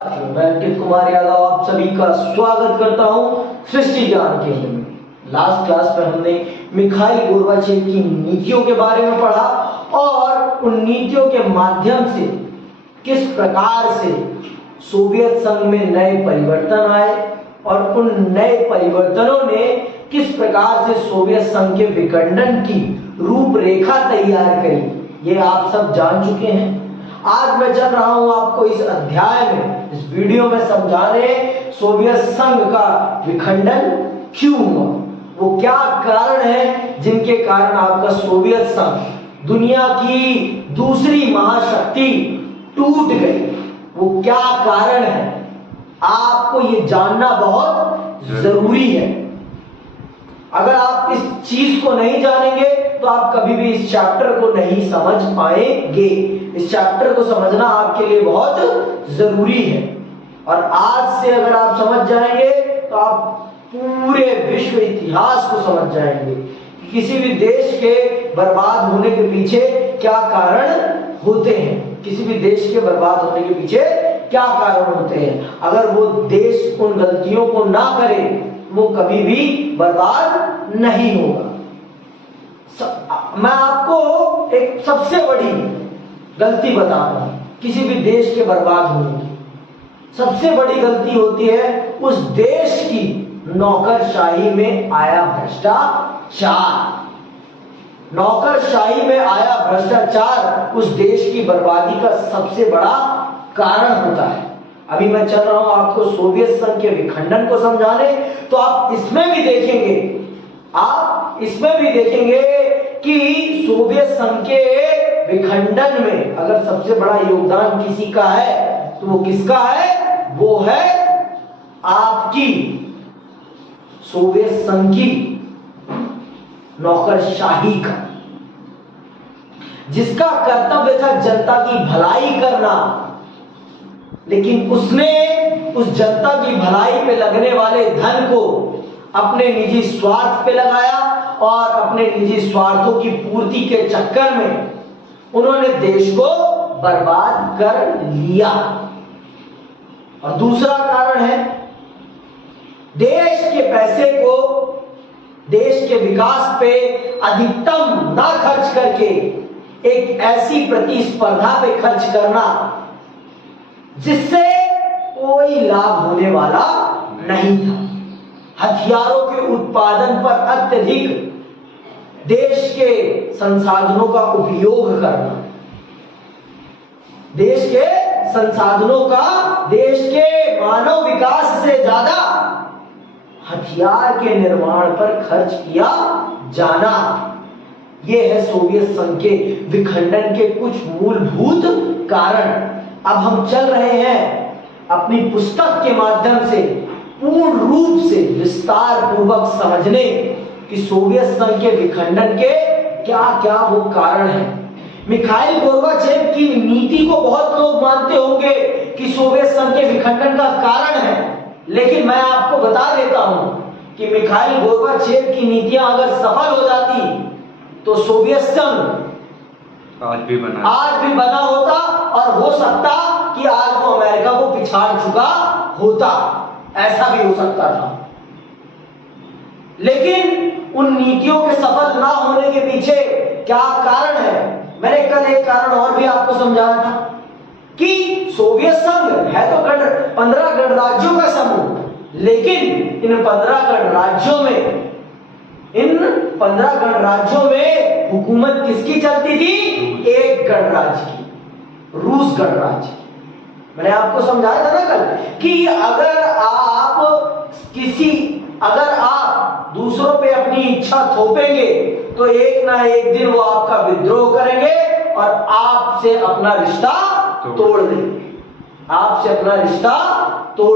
मैं अंकित कुमार यादव आप सभी का स्वागत करता हूं सृष्टि ज्ञान केंद्र में। लास्ट क्लास में हमने मिखाइल गोर्बाचेव की नीतियों के बारे में पढ़ा और उन नीतियों के माध्यम से किस प्रकार से सोवियत संघ में नए परिवर्तन आए और उन नए परिवर्तनों ने किस प्रकार से सोवियत संघ के विखंडन की रूपरेखा तैयार करी, ये आप सब जान चुके हैं। आज मैं चल रहा हूं आपको इस अध्याय में, इस वीडियो में समझाने सोवियत संघ का विखंडन क्यों हुआ, वो क्या कारण है जिनके कारण आपका सोवियत संघ दुनिया की दूसरी महाशक्ति टूट गई, वो क्या कारण है, आपको ये जानना बहुत जरूरी है। अगर आप इस चीज को नहीं जानेंगे तो आप कभी भी इस चैप्टर को नहीं समझ पाएंगे। इस चैप्टर को समझना आपके लिए बहुत जरूरी है और आज से अगर आप समझ जाएंगे तो आप पूरे विश्व इतिहास को समझ जाएंगे कि किसी भी देश के बर्बाद होने के पीछे क्या कारण होते हैं, किसी भी देश के बर्बाद होने के पीछे क्या कारण होते हैं। अगर वो देश उन गलतियों को ना करे वो कभी भी बर्बाद नहीं होगा। मैं आपको एक सबसे बड़ी गलती बताता हूं किसी भी देश के बर्बाद होने की। सबसे बड़ी गलती होती है उस देश की नौकरशाही में आया भ्रष्टाचार। नौकरशाही में आया भ्रष्टाचार उस देश की बर्बादी का सबसे बड़ा कारण होता है। अभी मैं चल रहा हूं आपको सोवियत संघ के विखंडन को समझाने, तो आप इसमें भी देखेंगे कि सोवियत संघ के विखंडन में अगर सबसे बड़ा योगदान किसी का है तो वो किसका है, वो है आपकी सोवियत संघ की नौकरशाही का, जिसका कर्तव्य था जनता की भलाई करना, लेकिन उसने उस जनता की भलाई पे लगने वाले धन को अपने निजी स्वार्थ पे लगाया और अपने निजी स्वार्थों की पूर्ति के चक्कर में उन्होंने देश को बर्बाद कर लिया। और दूसरा कारण है देश के पैसे को देश के विकास पे अधिकतम ना खर्च करके एक ऐसी प्रतिस्पर्धा पे खर्च करना जिससे कोई लाभ होने वाला नहीं था। हथियारों के उत्पादन पर अत्यधिक देश के संसाधनों का उपयोग करना, देश के संसाधनों का देश के मानव विकास से ज्यादा हथियार के निर्माण पर खर्च किया जाना, यह है सोवियत संघ के विखंडन के कुछ मूलभूत कारण। अब हम चल रहे हैं अपनी पुस्तक के माध्यम से पूर्ण रूप से विस्तार पूर्वक समझने कि सोवियत संघ के विखंडन के क्या क्या वो कारण हैं। मिखाइल गोर्बाचेव की नीति को बहुत लोग मानते होंगे कि सोवियत संघ के विखंडन का कारण है, लेकिन मैं आपको बता देता हूं कि मिखाइल गोर्बाचेव की नीतियां अगर सफल हो जाती तो सोवियत संघ आज भी बना होता और हो सकता कि आज वो अमेरिका को पिछाड़ चुका होता, ऐसा भी हो सकता था। लेकिन उन नीतियों के सफल ना होने के पीछे क्या कारण है, मैंने कल एक कारण और भी आपको समझाया था कि सोवियत संघ है तो 15 गणराज्यों का समूह, लेकिन इन 15 गणराज्यों में हुकूमत किसकी चलती थी, एक गणराज्य की, रूस गणराज्य। मैंने आपको समझाया था ना कल कि अगर आप दूसरों पे अपनी इच्छा थोपेंगे तो एक ना एक दिन वो आपका विद्रोह करेंगे और आपसे अपना रिश्ता तोड़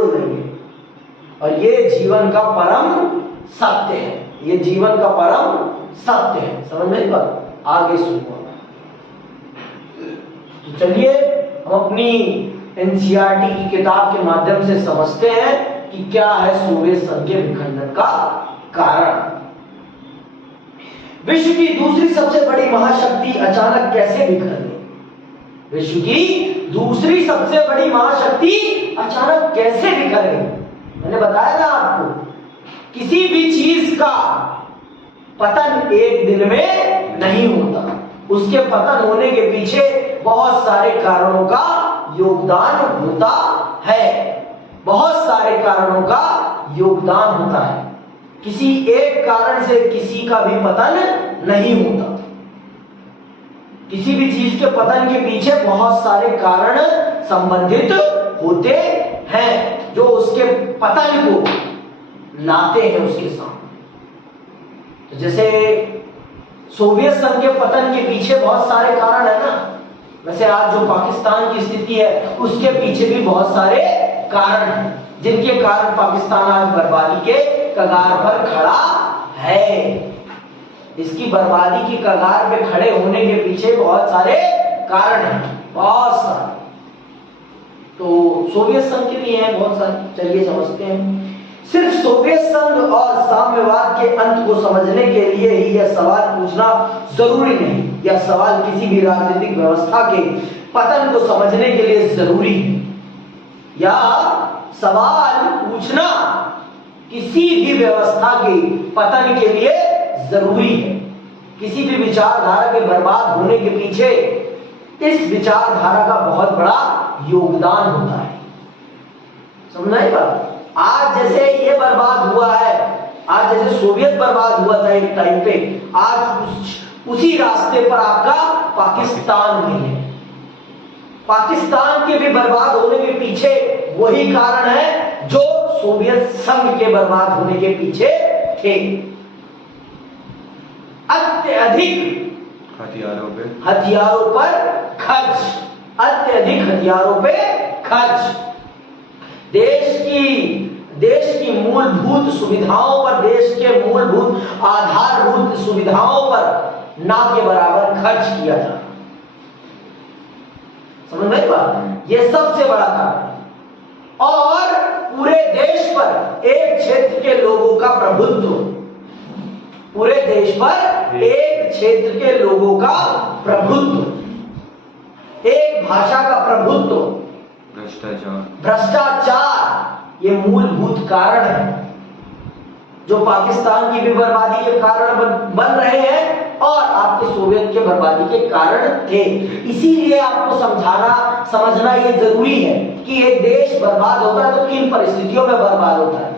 देंगे, और ये जीवन का परम सत्य है, समझ में बात, आगे सुनो। तो चलिए हम अपनी एनसीईआरटी की किताब के माध्यम से समझते हैं कि क्या है सोवियत संघ के विखंडन का कारण। विश्व की दूसरी सबसे बड़ी महाशक्ति अचानक कैसे बिखर गई? विश्व की दूसरी सबसे बड़ी महाशक्ति अचानक कैसे बिखर गई। मैंने बताया ना आपको, किसी भी चीज का पतन एक दिन में नहीं होता, उसके पतन होने के पीछे बहुत सारे कारणों का योगदान होता है, बहुत सारे कारणों का योगदान होता है। किसी एक कारण से किसी का भी पतन नहीं होता। किसी भी चीज के पतन के पीछे बहुत सारे कारण संबंधित होते हैं जो उसके पतन को लाते हैं उसके सामने। तो जैसे सोवियत संघ के पतन के पीछे बहुत सारे कारण है ना, वैसे आज जो पाकिस्तान की स्थिति है उसके पीछे भी बहुत सारे कारण हैं जिनके कारण पाकिस्तान आज बर्बादी के कगार पर खड़ा है। इसकी बर्बादी की कगार पे खड़े होने के पीछे बहुत सारे कारण हैं, बहुत सारे। तो सोवियत संघ के भी हैं बहुत सारे, चलिए समझते हैं। सिर्फ सोवियत संघ और साम्यवाद के अंत को समझने के लिए ही यह सवाल पूछना जरूरी नहीं। यह सवाल किसी भी राजनीतिक व्यवस्था के पतन को समझने के लिए जरूरी है। यह सवाल पूछना किसी भी व्यवस्था के पतन के लिए जरूरी है। किसी भी विचारधारा के बर्बाद होने के पीछे इस विचारधारा का बहुत बड़ा योगदान होता है। समझ आई बात? आज जैसे ये बर्बाद हुआ है, आज जैसे सोवियत बर्बाद हुआ था एक टाइम पे, आज उसी रास्ते पर आपका पाकिस्तान भी है। पाकिस्तान के भी बर्बाद होने के पीछे वही कारण है जो सोवियत संघ के बर्बाद होने के पीछे थे। अत्यधिक हथियारों पर खर्च, अत्यधिक हथियारों पे खर्च, देश की मूलभूत सुविधाओं पर, देश के मूलभूत आधारभूत सुविधाओं पर ना के बराबर खर्च किया जाता। समझ में बात? ये सबसे बड़ा कारण। और पूरे देश पर एक क्षेत्र के लोगों का प्रभुत्व, पूरे देश पर एक क्षेत्र के लोगों का प्रभुत्व, एक भाषा का प्रभुत्व, भ्रष्टाचार, ये मूलभूत कारण है जो पाकिस्तान की भी बर्बादी के कारण बन रहे हैं और आपके सोवियत के बर्बादी के कारण थे। इसीलिए आपको समझना ये जरूरी है कि एक देश बर्बाद होता है तो किन परिस्थितियों में बर्बाद होता है।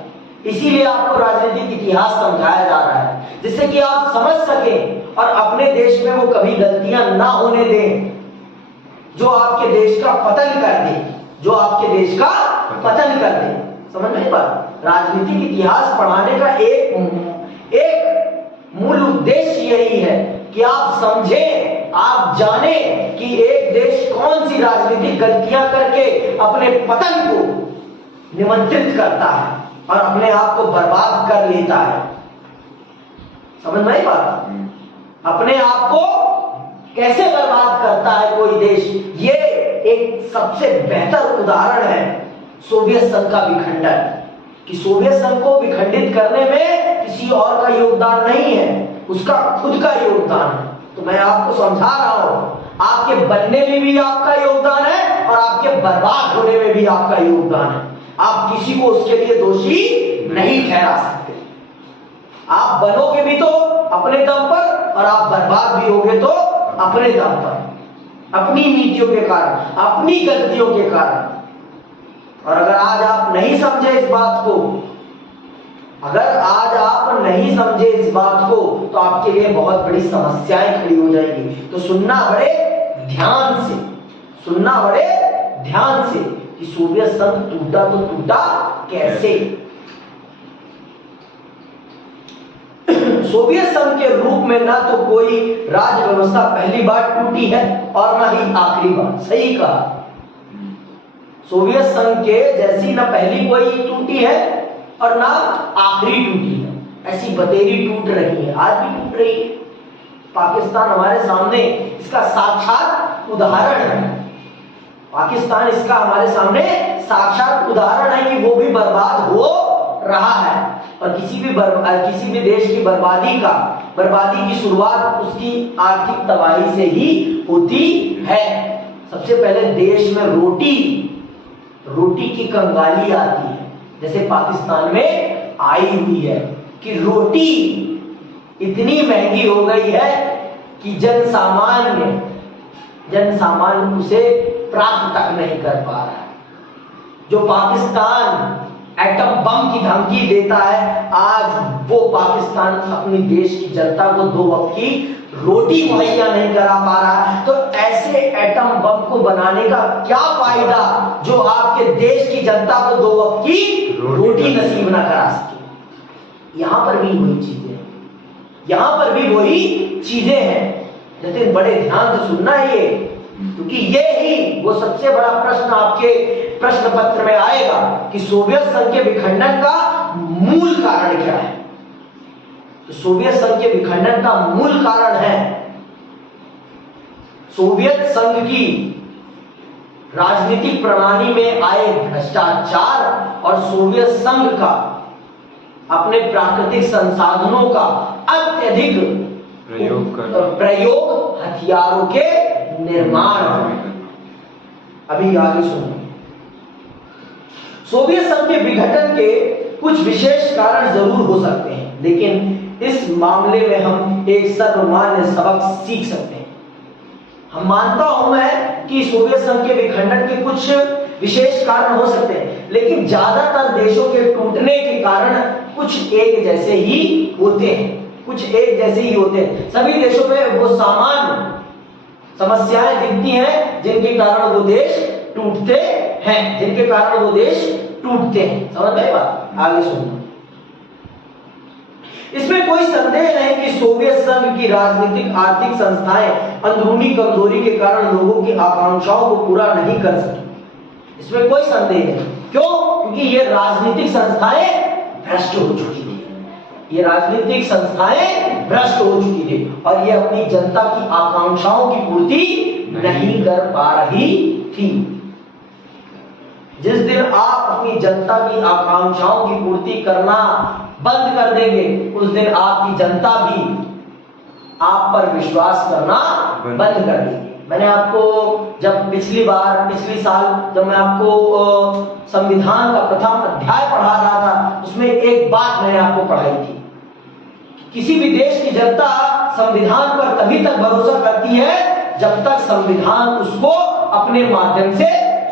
इसीलिए आपको राजनीतिक इतिहास समझाया जा रहा है जिससे कि आप समझ सकें और अपने देश में वो कभी गलतियां ना होने दें जो आपके देश का पतन कर दे, जो आपके देश का पतन कर दे। समझ में बात? राजनीतिक इतिहास पढ़ाने का एक मूल उद्देश्य यही है कि आप समझें, आप जाने कि एक देश कौन सी राजनीतिक गलतियां करके अपने पतन को निमंत्रित करता है और अपने आप को बर्बाद कर लेता है। समझ में बात? अपने आप को कैसे बर्बाद करता है कोई देश, ये एक सबसे बेहतर उदाहरण है सोवियत संघ का विखंडन। कि सोवियत संघ को विखंडित करने में किसी और का योगदान नहीं है, उसका खुद का योगदान है। तो मैं आपको समझा रहा हूं, आपके बनने में भी आपका योगदान है और आपके बर्बाद होने में भी आपका योगदान है। आप किसी को उसके लिए दोषी नहीं ठहरा सकते। आप बनोगे भी तो अपने दम पर और आप बर्बाद भी होगे तो अपने दम पर, अपनी नीतियों के कारण, अपनी गलतियों के कारण। और अगर आज आप नहीं समझे इस बात को, अगर आज आप नहीं समझे इस बात को, तो आपके लिए बहुत बड़ी समस्याएं खड़ी हो जाएंगी। तो सुनना बड़े ध्यान से, सुनना बड़े ध्यान से कि सोवियत संघ टूटा तो टूटा कैसे। सोवियत संघ के रूप में ना तो कोई राज्य व्यवस्था पहली बार टूटी है और ना ही आखिरी बार। सही कहा, सोवियत संघ के जैसी ना पहली कोई टूटी है और ना आखिरी टूटी है। ऐसी बतेरी टूट रही है, आज भी टूट रही है। पाकिस्तान हमारे सामने इसका साक्षात उदाहरण है। पाकिस्तान इसका हमारे सामने साक्षात उदाहरण है कि वो भी बर्बाद हो रहा है। और किसी भी देश की बर्बादी की शुरुआत उसकी आर्थिक तबाही से ही होती है। सबसे पहले देश में रोटी रोटी की कंगाली आती है, जैसे पाकिस्तान में आई हुई है कि रोटी इतनी महंगी हो गई है कि जन सामान्य उसे प्राप्त तक नहीं कर पा रहा है। जो पाकिस्तान एटम बम की धमकी देता है, आज वो पाकिस्तान अपनी देश की जनता को 2 वक्त की रोटी मुहैया नहीं करा पा रहा है। तो ऐसे एटम बम को बनाने का क्या फायदा जो आपके देश की जनता को 2 वक्त की रोटी नसीब ना करा सके। यहां पर भी वही चीजें हैं। नितिन, बड़े ध्यान से सुनना है ये, क्योंकि ये ही वो सबसे बड़ा प्रश्न आपके प्रश्न पत्र में आएगा कि सोवियत संघ के विखंडन का मूल कारण क्या है। तो सोवियत संघ के विखंडन का मूल कारण है सोवियत संघ की राजनीतिक प्रणाली में आए भ्रष्टाचार और सोवियत संघ का अपने प्राकृतिक संसाधनों का अत्यधिक प्रयोग हथियारों के निर्माण। अभी आगे सुनो। सोवियत संघ के विघटन के कुछ विशेष कारण जरूर हो सकते हैं, लेकिन इस मामले में हम एक सर्वमान्य सबक सीख सकते हैं। हम मानता हूं मैं कि सोवियत संघ के विखंडन के कुछ विशेष कारण हो सकते हैं, लेकिन ज्यादातर देशों के टूटने के कारण कुछ एक जैसे ही होते हैं। सभी देशों में वो सामान्य समस्याएं दिखती हैं जिनके कारण वो देश टूटते हैं। समझ में बात? आगे सुनो। इसमें कोई संदेह नहीं कि सोवियत संघ की राजनीतिक आर्थिक संस्थाएं अंदरूनी कमजोरी के कारण लोगों की आकांक्षाओं को पूरा नहीं कर सकी। इसमें कोई संदेह नहीं। क्यों? क्योंकि ये राजनीतिक संस्थाएं भ्रष्ट हो चुकी थी। और ये अपनी जनता की आकांक्षाओं की पूर्ति नहीं कर पा रही थी। जिस दिन आप अपनी जनता की आकांक्षाओं की पूर्ति करना बंद कर देंगे, उस दिन आपकी जनता भी आप पर विश्वास करना बंद कर देगी। मैंने आपको जब पिछली साल जब मैं आपको संविधान का प्रथम अध्याय पढ़ा रहा था, उसमें एक बात मैंने आपको पढ़ाई थी। किसी भी देश की जनता संविधान पर तभी तक भरोसा करती है जब तक संविधान उसको अपने माध्यम से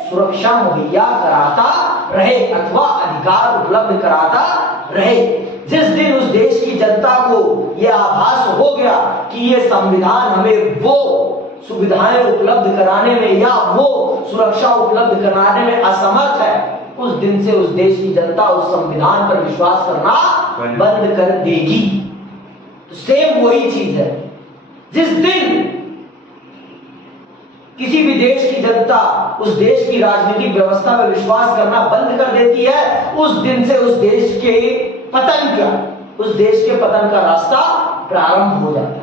सुरक्षा मुहैया कराता रहे अथवा अधिकार उपलब्ध कराता रहे। जिस दिन उस देश की जनता को यह आभास हो गया कि ये संविधान हमें वो सुविधाएं उपलब्ध कराने में या वो सुरक्षा उपलब्ध कराने में असमर्थ है, उस दिन से उस देश की जनता उस संविधान पर विश्वास करना बंद कर देगी। तो सेम वही चीज है। जिस दिन किसी भी देश की जनता उस देश की राजनीतिक व्यवस्था पर विश्वास करना बंद कर देती है, उस दिन से उस देश के पतन का रास्ता प्रारंभ हो जाता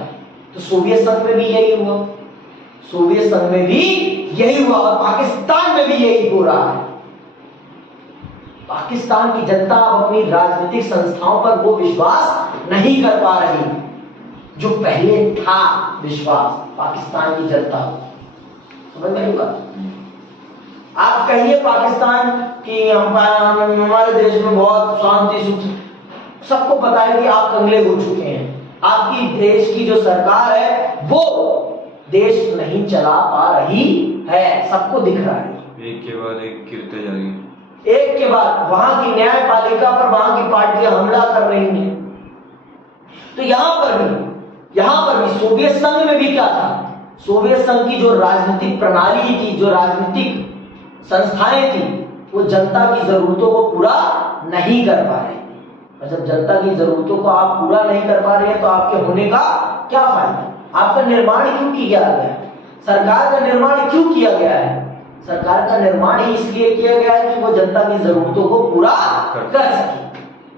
है। तो सोवियत संघ में भी यही हुआ और पाकिस्तान में भी यही हो रहा है। पाकिस्तान की जनता अब अपनी राजनीतिक संस्थाओं पर वो विश्वास नहीं कर पा रही जो पहले था विश्वास पाकिस्तान की जनता। समझ में आई बात? आप कहिए पाकिस्तान की हमारे देश में बहुत शांति सुख, सबको पता है कि आप कंगले हो चुके हैं। आपकी देश की जो सरकार है वो देश नहीं चला पा रही है, सबको दिख रहा है। एक के बाद एक गिरते जा रही है। एक के बाद वहां की न्यायपालिका पर वहां की पार्टियां हमला कर रही हैं। तो यहां पर भी सोवियत संघ में भी क्या था? सोवियत संघ की जो राजनीतिक प्रणाली थी, जो राजनीतिक संस्थाएं थी, वो जनता की जरूरतों को पूरा नहीं कर पा रहे। और जब जनता की जरूरतों को आप पूरा नहीं कर पा रहे हैं तो आपके होने का क्या फायदा? आपका निर्माण क्यों किया गया है? सरकार का निर्माण क्यों किया गया है? सरकार का निर्माण ही इसलिए किया गया है कि वो जनता की जरूरतों को पूरा कर सके।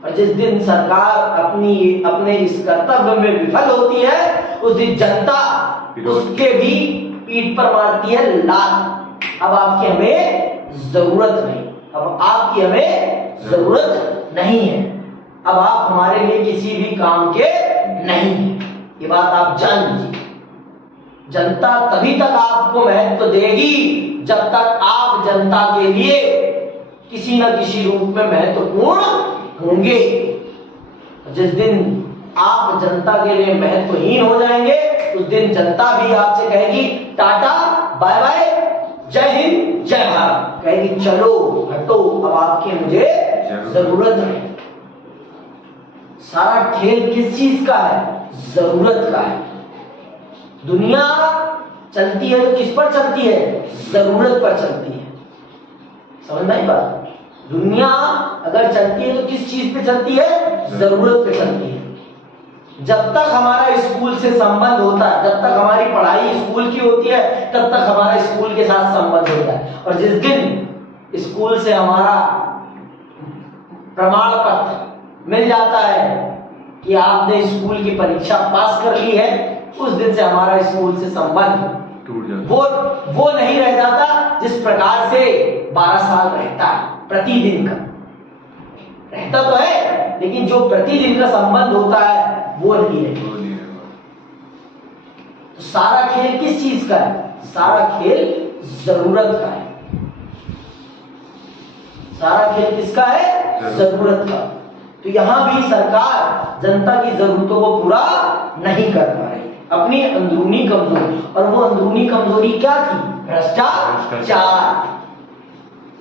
और जिस दिन सरकार अपने इस कर्तव्य में विफल होती है, उस दिन जनता उसके भी पीठ पर मारती है लात। अब आपकी हमें जरूरत नहीं है। अब आप हमारे लिए किसी भी काम के नहीं। ये बात आप जान लीजिए। जनता तभी तक आपको महत्व देगी जब तक आप जनता के लिए किसी न किसी रूप में महत्वपूर्ण होंगे। जिस दिन आप जनता के लिए महत्वहीन हो जाएंगे उस दिन जनता भी आपसे कहेगी टाटा बाय बाय, जय हिंद जय भारत, कहेगी चलो हटो, अब आपकी मुझे जरूरत है। सारा खेल किस चीज का है? जरूरत का है। दुनिया चलती है तो किस पर चलती है? जरूरत पर चलती है। समझ में आई बात? दुनिया अगर चलती है तो किस चीज पे चलती है? जरूरत पे चलती है। जब तक हमारा स्कूल से संबंध होता है, जब तक हमारी पढ़ाई स्कूल की होती है, तब तक हमारा स्कूल के साथ संबंध होता है। और जिस दिन स्कूल से हमारा प्रमाण पत्र मिल जाता है कि आपने स्कूल की परीक्षा पास कर ली है, उस दिन से हमारा स्कूल से संबंध टूट जाता। वो नहीं रह जाता जिस प्रकार से 12 साल रहता है प्रतिदिन का। रहता तो है लेकिन जो प्रतिदिन का संबंध होता है वो नहीं रहता। तो सारा खेल किस चीज का है? सारा खेल जरूरत का है। सारा खेल किसका है? जरूरत का। तो यहां भी सरकार जनता की जरूरतों को पूरा नहीं कर पा रही, अपनी अंदरूनी कमजोरी। और वो अंदरूनी कमजोरी क्या थी? भ्रष्टाचार।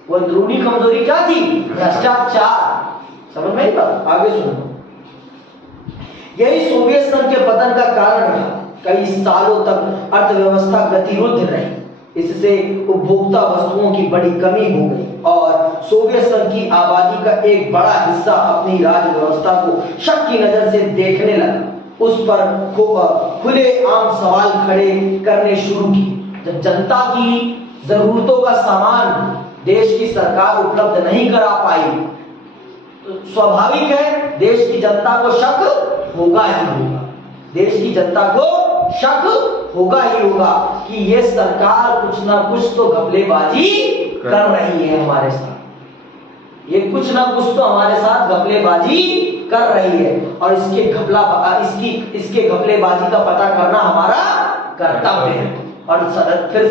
वो अंदरूनी कमजोरी क्या थी? भ्रष्टाचार। समझ में आई बात? आगे सुनो। यही सोवियत संघ के पतन का कारण रहा। कई सालों तक अर्थव्यवस्था गतिरोध रही, इससे उपभोक्ता वस्तुओं की बड़ी कमी हो गई और सोवियत संघ की आबादी का एक बड़ा हिस्सा अपनी राज्य व्यवस्था को शक की नजर से देखने लगा। उस पर खुले आम सवाल खड़े करने शुरू किए। जब जनता की जरूरतों का सामान देश की सरकार उपलब्ध नहीं करा पाई तो स्वाभाविक है देश की जनता को शक होगा ही होगा। देश की जनता को शक होगा ही होगा कि ये सरकार कुछ ना कुछ तो घपलेबाजी कर रही है हमारे साथ। ये कुछ ना कुछ तो हमारे साथ घपलेबाजी कर रही है और इसके घपलेबाजी का पता करना हमारा कर्तव्य है। और फिर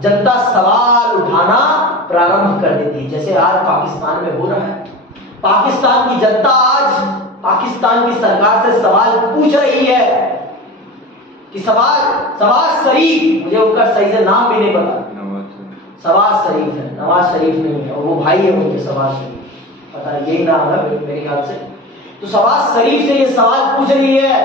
जनता सवाल उठाना प्रारंभ कर देती है, जैसे आज पाकिस्तान में हो रहा है। पाकिस्तान की जनता आज पाकिस्तान की सरकार से सवाल पूछ रही है कि शहबाज शरीफ, मुझे उनका सही से नाम भी नहीं पता, शहबाज शरीफ है, नवाज शरीफ नहीं है, और वो भाई है उनके शहबाज शरीफ, पता है यही नाम है मेरे ख्याल से। तो शहबाज शरीफ से ये सवाल पूछ रही है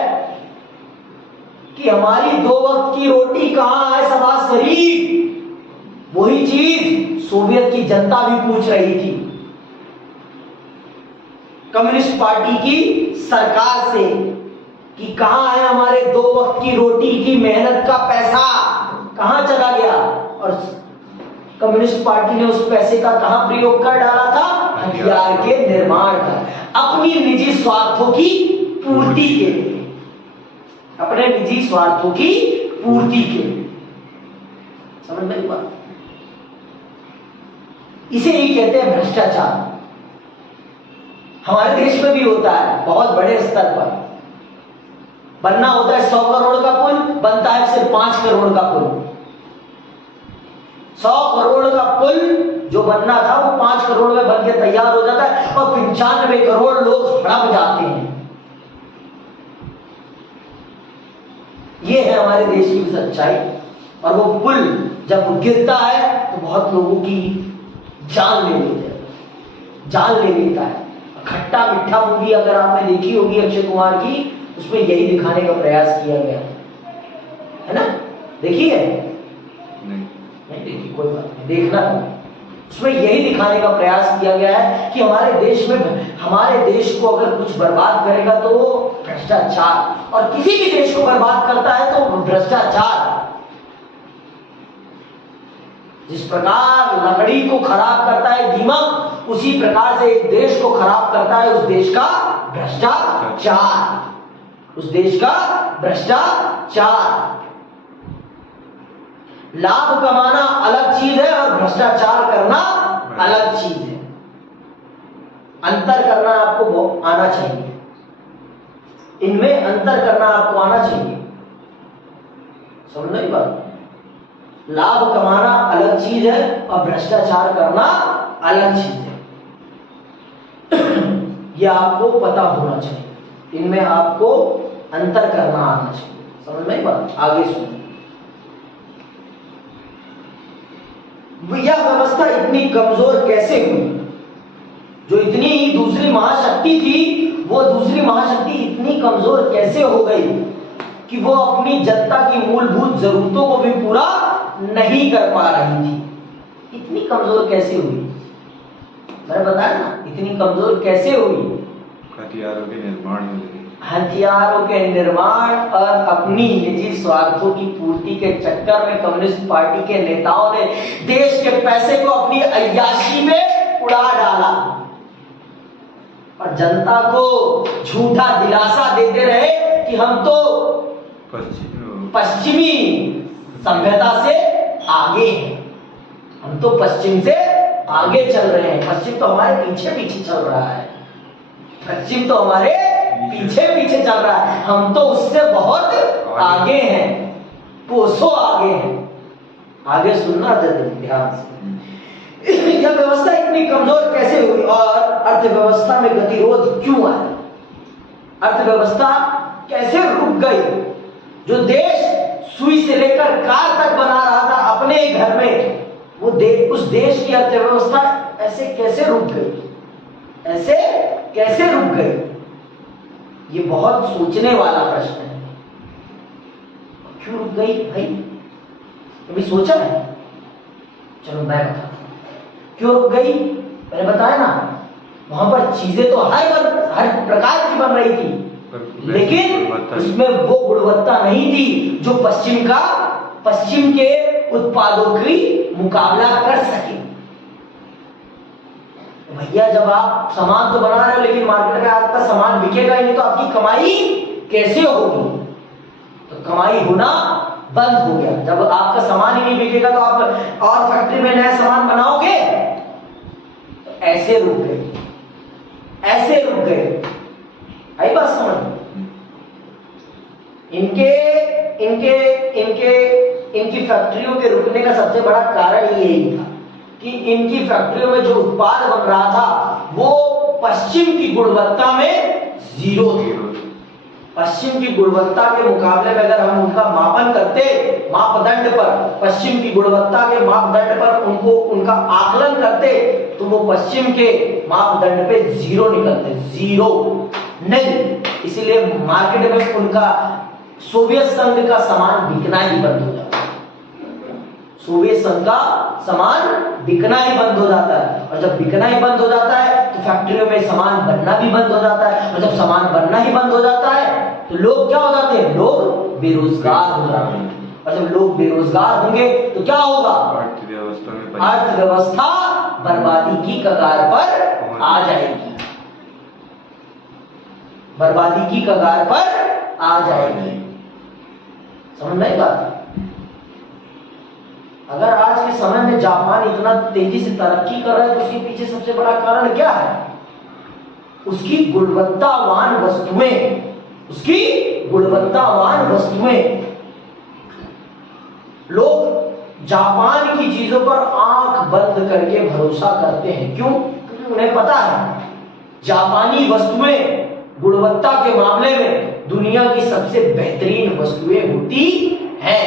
कि हमारी 2 वक्त की रोटी कहां है शहबाज शरीफ। वही चीज सोवियत की जनता भी पूछ रही थी कम्युनिस्ट पार्टी की सरकार से कि कहां है हमारे 2 वक्त की रोटी की मेहनत का पैसा, कहां चला गया। और कम्युनिस्ट पार्टी ने उस पैसे का कहां प्रयोग कर डाला था? हथियार के निर्माण का, अपनी निजी स्वार्थों की पूर्ति के लिए, अपने निजी स्वार्थों की पूर्ति के लिए। समझ में बात? इसे ही कहते हैं भ्रष्टाचार। हमारे देश में भी होता है बहुत बड़े स्तर पर। बनना होता है 100 करोड़ का पुल, बनता है सिर्फ 5 करोड़ का पुल। 100 करोड़ का पुल जो बनना था वो 5 करोड़ में बन के तैयार हो जाता है और 95 करोड़ लोग हड़प जाते हैं। ये है हमारे देश की सच्चाई। और वो पुल जब गिरता है तो बहुत लोगों की जान ले लेता है। खट्टा मीठा मूवी अगर आपने देखी होगी अक्षय कुमार की, उसमें यही दिखाने का प्रयास किया गया है ना? देखी है? नहीं देखी, कोई बात नहीं, देखना। उसमें यही दिखाने का प्रयास किया गया है कि हमारे देश को अगर कुछ बर्बाद करेगा तो भ्रष्टाचार, और किसी भी देश को बर्बाद करता है तो भ्रष्टाचार। जिस प्रकार लकड़ी को खराब करता है दीमक, उसी प्रकार से एक देश को खराब करता है उस देश का भ्रष्टाचार। उस देश का भ्रष्टाचार। लाभ कमाना अलग चीज है और भ्रष्टाचार करना अलग चीज है। अंतर करना आपको आना चाहिए, इनमें अंतर करना आपको आना चाहिए। समझ नहीं बात? लाभ कमाना अलग चीज है और भ्रष्टाचार करना अलग चीज है। यह आपको पता होना चाहिए, इनमें आपको अंतर करना आना चाहिए। समझ नहीं बात? आगे सुनो। यह व्यवस्था इतनी कमजोर कैसे हुई? जो इतनी दूसरी महाशक्ति थी, वो दूसरी महाशक्ति इतनी कमजोर कैसे हो गई कि वो अपनी जनता की मूलभूत जरूरतों को भी पूरा नहीं कर पा रही थी? इतनी कमजोर कैसे हुई? मैंने बताया ना, इतनी कमजोर कैसे हुई? हथियारों के निर्माण में लगी। हथियारों के निर्माण और अपनी निजी स्वार्थों की पूर्ति के चक्कर में कम्युनिस्ट पार्टी के नेताओं ने देश के पैसे को अपनी अय्याशी में उड़ा डाला और जनता को झूठा दिलासा देते रहे कि हम तो पश्चिमी सभ्यता से आगे हैं, हम तो पश्चिम से आगे चल रहे हैं, पश्चिम तो हमारे पीछे पीछे चल रहा है, पश्चिम तो हमारे पीछे पीछे चल रहा है, हम तो उससे बहुत आगे हैं, कोसों आगे हैं। आगे सुनना ध्यान से। यह व्यवस्था इतनी कमजोर कैसे हुई और अर्थव्यवस्था में गतिरोध क्यों आया? अर्थव्यवस्था कैसे रुक गई? जो देश सुई से लेकर कार तक बना रहा था अपने ही घर में, वो उस देश की अर्थव्यवस्था ऐसे कैसे रुक गई? ऐसे कैसे रुक गई? ये बहुत सोचने वाला प्रश्न है। क्यों रुक गई भाई? कभी सोचा है? चलो मैं बताता हूं क्यों रुक गई। मैंने बताया ना, वहां पर चीजें तो हर प्रकार की बन रही थी, लेकिन उसमें वो गुणवत्ता नहीं थी जो पश्चिम के उत्पादों की मुकाबला कर सके। भैया जब आप सामान तो बना रहे हो लेकिन मार्केट में आपका सामान बिकेगा ही नहीं, तो आपकी कमाई कैसे होगी? तो कमाई होना बंद हो गया। जब आपका सामान ही नहीं बिकेगा तो आप और फैक्ट्री में नया सामान बनाओगे? तो ऐसे रुक गए, ऐसे रुक गए। आई बात समझ? इनकी फैक्ट्रियों के रुकने का सबसे बड़ा कारण यही था कि इनकी फैक्ट्रियों में जो उत्पाद बन रहा था वो पश्चिम की गुणवत्ता में जीरो थे। पश्चिम की गुणवत्ता के मुकाबले में अगर हम उनका मापन करते, मापदंड पर, पश्चिम की गुणवत्ता के मापदंड पर उनका आकलन करते, तो वो पश्चिम के मापदंड पे जीरो निकलते, जीरो नहीं। इसीलिए मार्केट में उनका सोवियत संघ का सामान बिकना ही बंद हो जाता है। सोवियत संघ का सामान बिकना ही बंद हो जाता है, और जब बिकना ही बंद हो जाता है तो फैक्ट्रियों में सामान बनना भी बंद हो जाता है, और जब सामान बनना ही बंद हो जाता है तो लोग क्या हो जाते हैं? लोग बेरोजगार हो जाते हैं, और जब लोग बेरोजगार होंगे तो क्या होगा? अर्थव्यवस्था बर्बादी की कगार पर आ जाएगी, बर्बादी की कगार पर आ जाएगी। समझ में बात? अगर आज के समय में जापान इतना तेजी से तरक्की कर रहा है तो उसके पीछे सबसे बड़ा कारण क्या है? उसकी गुणवत्तावान वस्तुएं, उसकी गुणवत्तावान वस्तुएं। लोग जापान की चीजों पर आंख बंद करके भरोसा करते हैं। क्यों? क्योंकि उन्हें पता है जापानी वस्तुएं गुणवत्ता के मामले में दुनिया की सबसे बेहतरीन वस्तुएं होती हैं।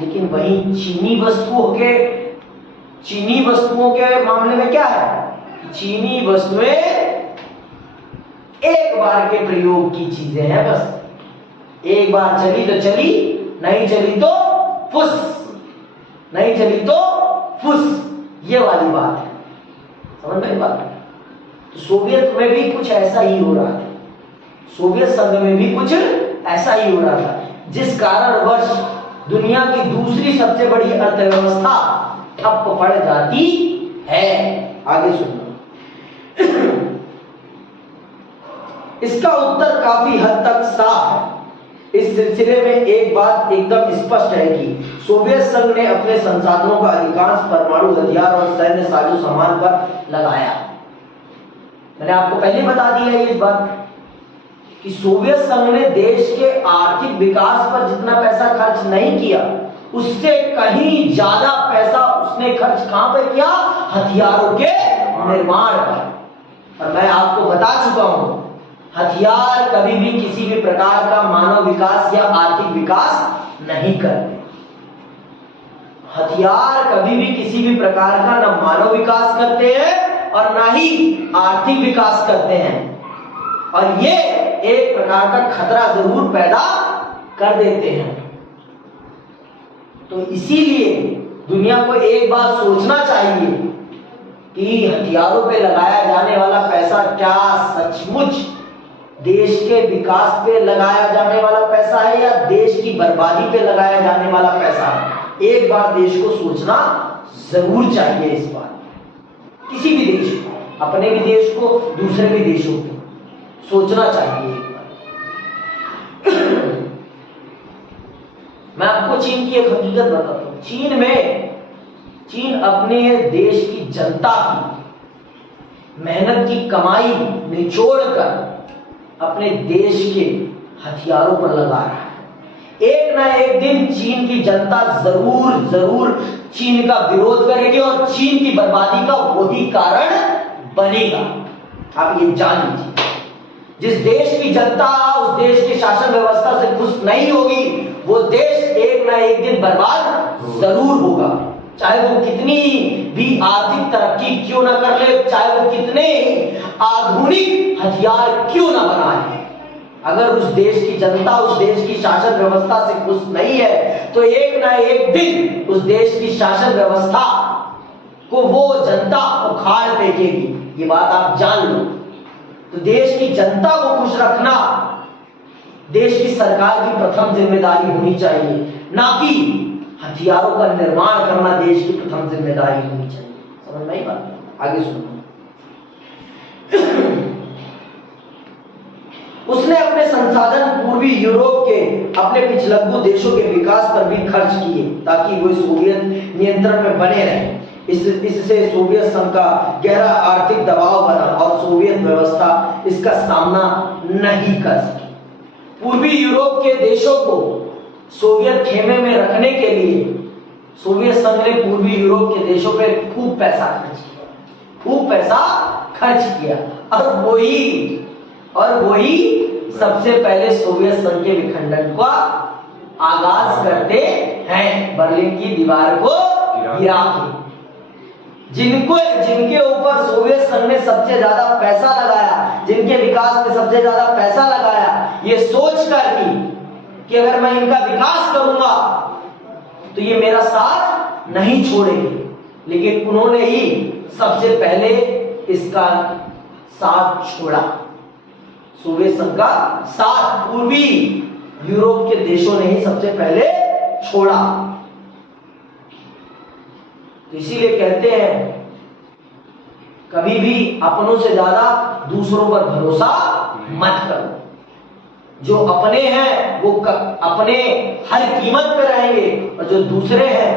लेकिन वहीं चीनी वस्तुओं के मामले में क्या है? चीनी वस्तुएं एक बार के प्रयोग की चीजें हैं, बस एक बार चली तो चली, नहीं चली तो फुस, नहीं चली तो फुस, ये वाली बात है। समझ में बात? तो सोवियत में भी कुछ ऐसा ही हो रहा था, सोवियत संघ में भी कुछ ऐसा ही हो रहा था, जिस कारणवश दुनिया की दूसरी सबसे बड़ी अर्थव्यवस्था ठप पड़ जाती है। आगे सुनो। इसका उत्तर काफी हद तक साफ है। इस सिलसिले में एक बात एकदम स्पष्ट है कि सोवियत संघ ने अपने संसाधनों का अधिकांश परमाणु हथियार और सैन्य साजो सामान पर लगाया। मैंने आपको पहले बता दिया है इस बात कि सोवियत संघ ने देश के आर्थिक विकास पर जितना पैसा खर्च नहीं किया उससे कहीं ज्यादा पैसा उसने खर्च कहां पर किया? हथियारों के निर्माण पर। और मैं आपको बता चुका हूं, हथियार कभी भी किसी भी प्रकार का मानव विकास या आर्थिक विकास नहीं करते। हथियार कभी भी किसी भी प्रकार का न मानव विकास करते हैं और ना ही आर्थिक विकास करते हैं, और ये एक प्रकार का खतरा जरूर पैदा कर देते हैं। तो इसीलिए दुनिया को एक बार सोचना चाहिए कि हथियारों पे लगाया जाने वाला पैसा क्या सचमुच देश के विकास पे लगाया जाने वाला पैसा है या देश की बर्बादी पे लगाया जाने वाला पैसा है। एक बार देश को सोचना जरूर चाहिए इस बार, किसी भी देश को, अपने भी देश को, दूसरे भी देशों को सोचना चाहिए एक बार। मैं आपको चीन की एक हकीकत बताता हूं। चीन अपने देश की जनता की मेहनत की कमाई निचोड़ कर अपने देश के हथियारों पर लगा रहा है। एक ना एक दिन चीन की जनता जरूर चीन का विरोध करेगी और चीन की बर्बादी का वही कारण बनेगा। आप ये जान लीजिए, जिस देश की जनता उस देश की शासन व्यवस्था से खुश नहीं होगी, वो देश एक ना एक दिन बर्बाद जरूर होगा, चाहे वो कितनी भी आर्थिक तरक्की क्यों ना कर ले, चाहे वो कितने आधुनिक हथियार क्यों ना बनाए। अगर उस देश की जनता उस देश की शासन व्यवस्था से खुश नहीं है, तो एक ना एक दिन उस देश की शासन व्यवस्था को वो जनता उखाड़ फेंकेगी। ये बात आप जान लो। तो देश की जनता को खुश रखना देश की सरकार की प्रथम जिम्मेदारी होनी चाहिए, ना कि हथियारों का निर्माण करना देश की प्रथम जिम्मेदारी होनी चाहिए। समझ में आई बात? आगे सुनो। उसने अपने संसाधन पूर्वी यूरोप के अपने पिछलग्गू देशों के विकास पर भी खर्च किए ताकि वे सोवियत नियंत्रण में बने रहें। इससे सोवियत संघ का गहरा आर्थिक दबाव बना और सोवियत व्यवस्था इसका सामना नहीं कर सकी। पूर्वी यूरोप के देशों को सोवियत खेमे में रखने के लिए सोवियत संघ ने पूर्वी यूरोप के देशों पर खूब पैसा खर्च किया और वही सबसे पहले सोवियत संघ के विखंडन का आगाज करते हैं, बर्लिन की दीवार को गिरा के। जिनके ऊपर सोवियत संघ ने सबसे ज्यादा पैसा लगाया, जिनके विकास में सबसे ज्यादा पैसा लगाया, ये सोचकर कि अगर मैं इनका विकास करूंगा तो ये मेरा साथ नहीं छोड़ेंगे, लेकिन उन्होंने ही सबसे पहले इसका साथ छोड़ा। सोवियत संघ का साथ पूर्वी यूरोप के देशों ने ही सबसे पहले छोड़ा। तो इसीलिए कहते हैं कभी भी अपनों से ज्यादा दूसरों पर भरोसा मत करो। जो अपने हैं वो अपने हर कीमत पर रहेंगे और जो दूसरे हैं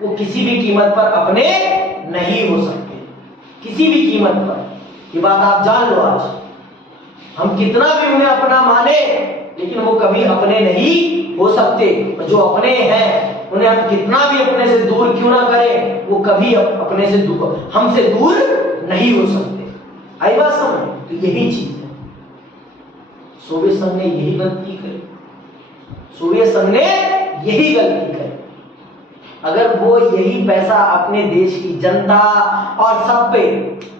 वो किसी भी कीमत पर अपने नहीं हो सकते, किसी भी कीमत पर। ये बात आप जान लो। आज हम कितना भी उन्हें अपना माने, लेकिन वो कभी अपने नहीं हो सकते। और जो अपने हैं उन्हें हम कितना भी अपने से दूर क्यों ना करें, वो कभी अपने से हमसे दूर नहीं हो सकते। आई बात समझ? तो यही चीज है, सोवियत संघ ने यही गलती करी, सोवियत संघ ने यही गलती करी। अगर वो यही पैसा अपने देश की जनता और सब पे,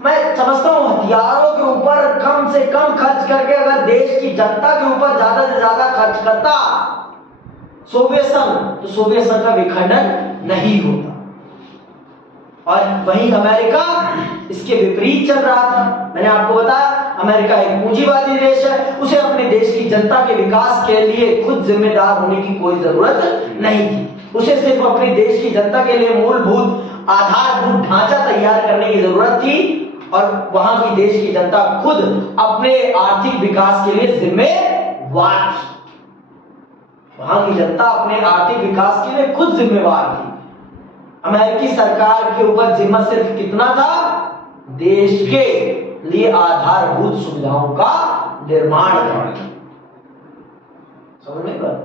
मैं समझता हूं हथियारों के ऊपर कम से कम खर्च करके अगर देश की जनता के ऊपर ज्यादा से ज्यादा खर्च करता सोवियत संघ, तो सोवियत संघ का विखंडन नहीं होता। और वहीं अमेरिका इसके विपरीत चल रहा था। मैंने आपको बताया अमेरिका एक पूंजीवादी देश है, उसे अपने देश की जनता के विकास के लिए खुद जिम्मेदार होने की कोई जरूरत नहीं थी। उसे सिर्फ अपने देश की जनता के लिए मूलभूत आधारभूत ढांचा तैयार करने की जरूरत थी, और वहां की देश की जनता खुद अपने आर्थिक विकास के लिए जिम्मेवार थी। वहां की जनता अपने आर्थिक विकास के लिए खुद जिम्मेवार थी। अमेरिकी सरकार के ऊपर जिम्मा सिर्फ कितना था? देश के लिए आधारभूत सुविधाओं का निर्माण करना। समझ में बात?